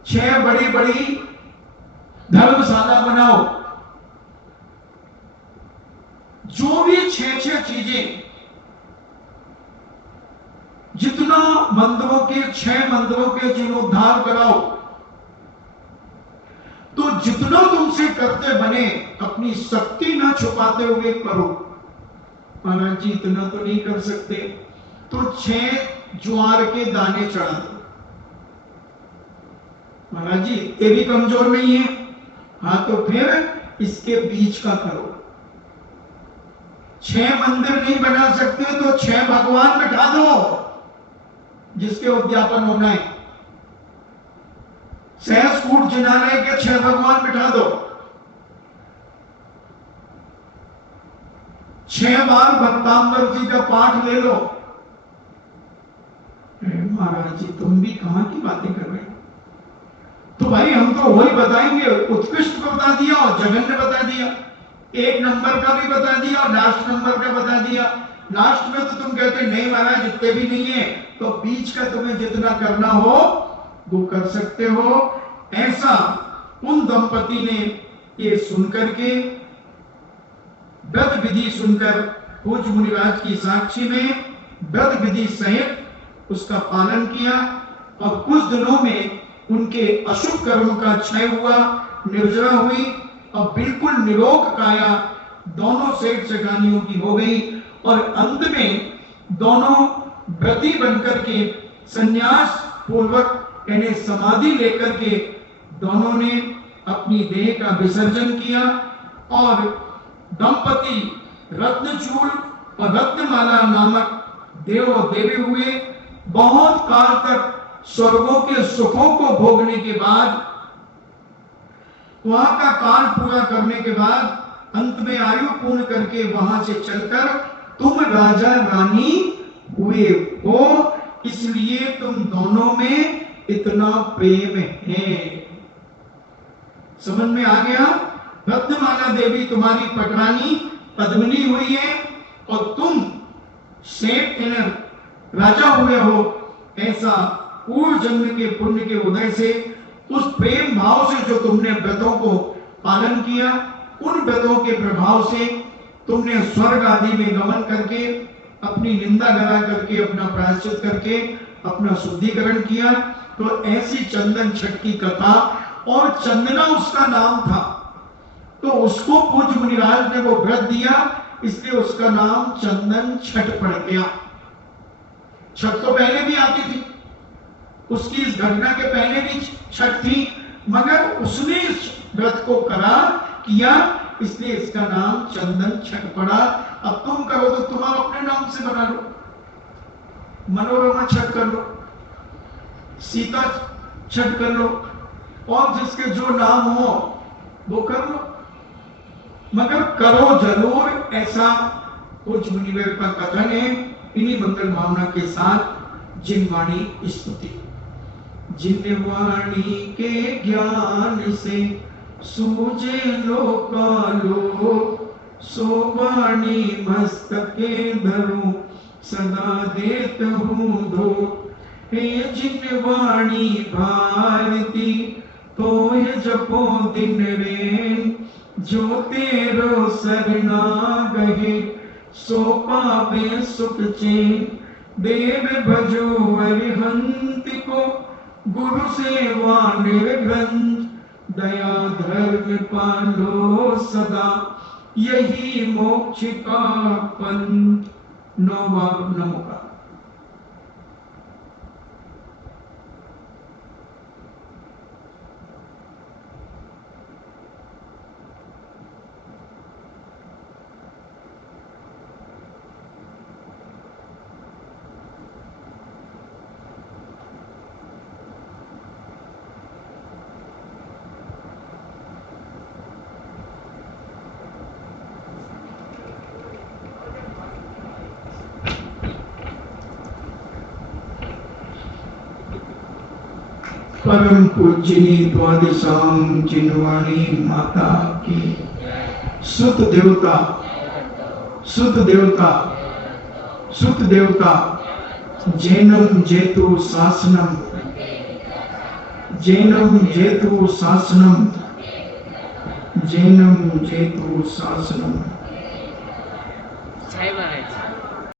6 बड़ी बड़ी धर्मशाला बनाओ। जो भी 6 चीजें, जितना मंदिरों के 6 मंदिरों के जीर्णोद्धार कराओ, तो जितना तुमसे करते बने अपनी शक्ति न छुपाते हुए करो। महाराज जी इतना तो नहीं कर सकते, तो 6 ज्वार के दाने चढ़ा दो। महाराज जी ये भी कमजोर नहीं है, हाँ तो फिर इसके बीच का करो। 6 मंदिर नहीं बना सकते तो 6 भगवान बैठा दो जिसके उद्यापन होना है। 6 फुट जिनालय के 6 भगवान बिठा दो। 6 बार भक्तांबर जी का पाठ ले लो। महाराज जी तुम भी कहां की बातें कर रहे हो? तो भाई हम तो वही बताएंगे, उत्कृष्ट को बता दिया और जघन्य बता दिया, 1 नंबर का भी बता दिया और लास्ट नंबर का बता दिया। लास्ट में तो तुम कहते नहीं महाराज इतने भी नहीं है, तो बीच का तुम्हें जितना करना हो वो कर सकते हो। ऐसा उन दंपति ने ये सुनकर के, व्रत विधि सुनकर पूज्य मुनिराज की साक्षी में व्रत विधि सहित उसका पालन किया और कुछ दिनों में उनके अशुभ कर्म का क्षय हुआ, निर्जरा हुई और बिल्कुल निरोग काया दोनों सेठ जगानियों की हो गई। और अंत में दोनों व्रती बनकर के संन्यास पूर्वक यानी समाधि लेकर के दोनों ने अपनी देह का विसर्जन किया और दंपति रत्नचूड़ और रत्नमाला नामक देव और देवी हुए। बहुत काल तक स्वर्गों के सुखों को भोगने के बाद, वहां का काल पूरा करने के बाद अंत में आयु पूर्ण करके वहां से चलकर तुम राजा रानी हुए हो, इसलिए तुम दोनों में इतना प्रेम है। समझ में आ गया? रत्नमाला देवी तुम्हारी पटरानी पद्मिनी हुई है और तुम सेठ राजा हुए हो। ऐसा पूर्व जन्म के पुण्य के उदय से, उस प्रेम भाव से जो तुमने व्रतों को पालन किया, उन व्रतों के प्रभाव से तुमने स्वर्ग आदि में गमन करके अपनी निंदा गरा करके अपना प्रायश्चित करके अपना शुद्धिकरण किया। तो ऐसी चंदन छठ की कथा, और चंदना उसका नाम था, तो उसको पूज्य मुनिराज ने वो व्रत दिया, इसलिए उसका नाम चंदन छठ पड़ गया। छठ तो पहले भी आती थी, उसकी इस घटना के पहले भी छठ थी, मगर उसने इस व्रत को करार किया, इसलिए इसका नाम चंदन छठ पड़ा। अब तुम करो तो तुम्हारा अपने नाम से बना लो, मनोरमा छठ कर लो, सीता छठ कर लो, और जिसके जो नाम हो वो कर लो, मगर करो जरूर। ऐसा कुछ मुनिवर का कथन है। इन्हीं मंगल भावना के साथ जिनवाणी स्तुति। जिनवाणी के ज्ञान से सूझे लोकालो, सो वाणी मस्तके धरूं सदा देत हूँ धो। हे जिनवाणी भारती तो ये जपो दिन रेन, जो तेरो सरना गहे सो पावे सुख चैन। देव भजो अरिहंत को गुरु सेवा निर्ग्रंथ, दया धर्म पालो सदा यही मोक्ष का पंथ। नौवा नमो का परम पूजनी द्वादशाम चिन्वाणी माता की सुत देवता सुत देवता सुत देवता जैनम जेतु शासनम जैनम जेतु शासनम जैनम जेतु शासनम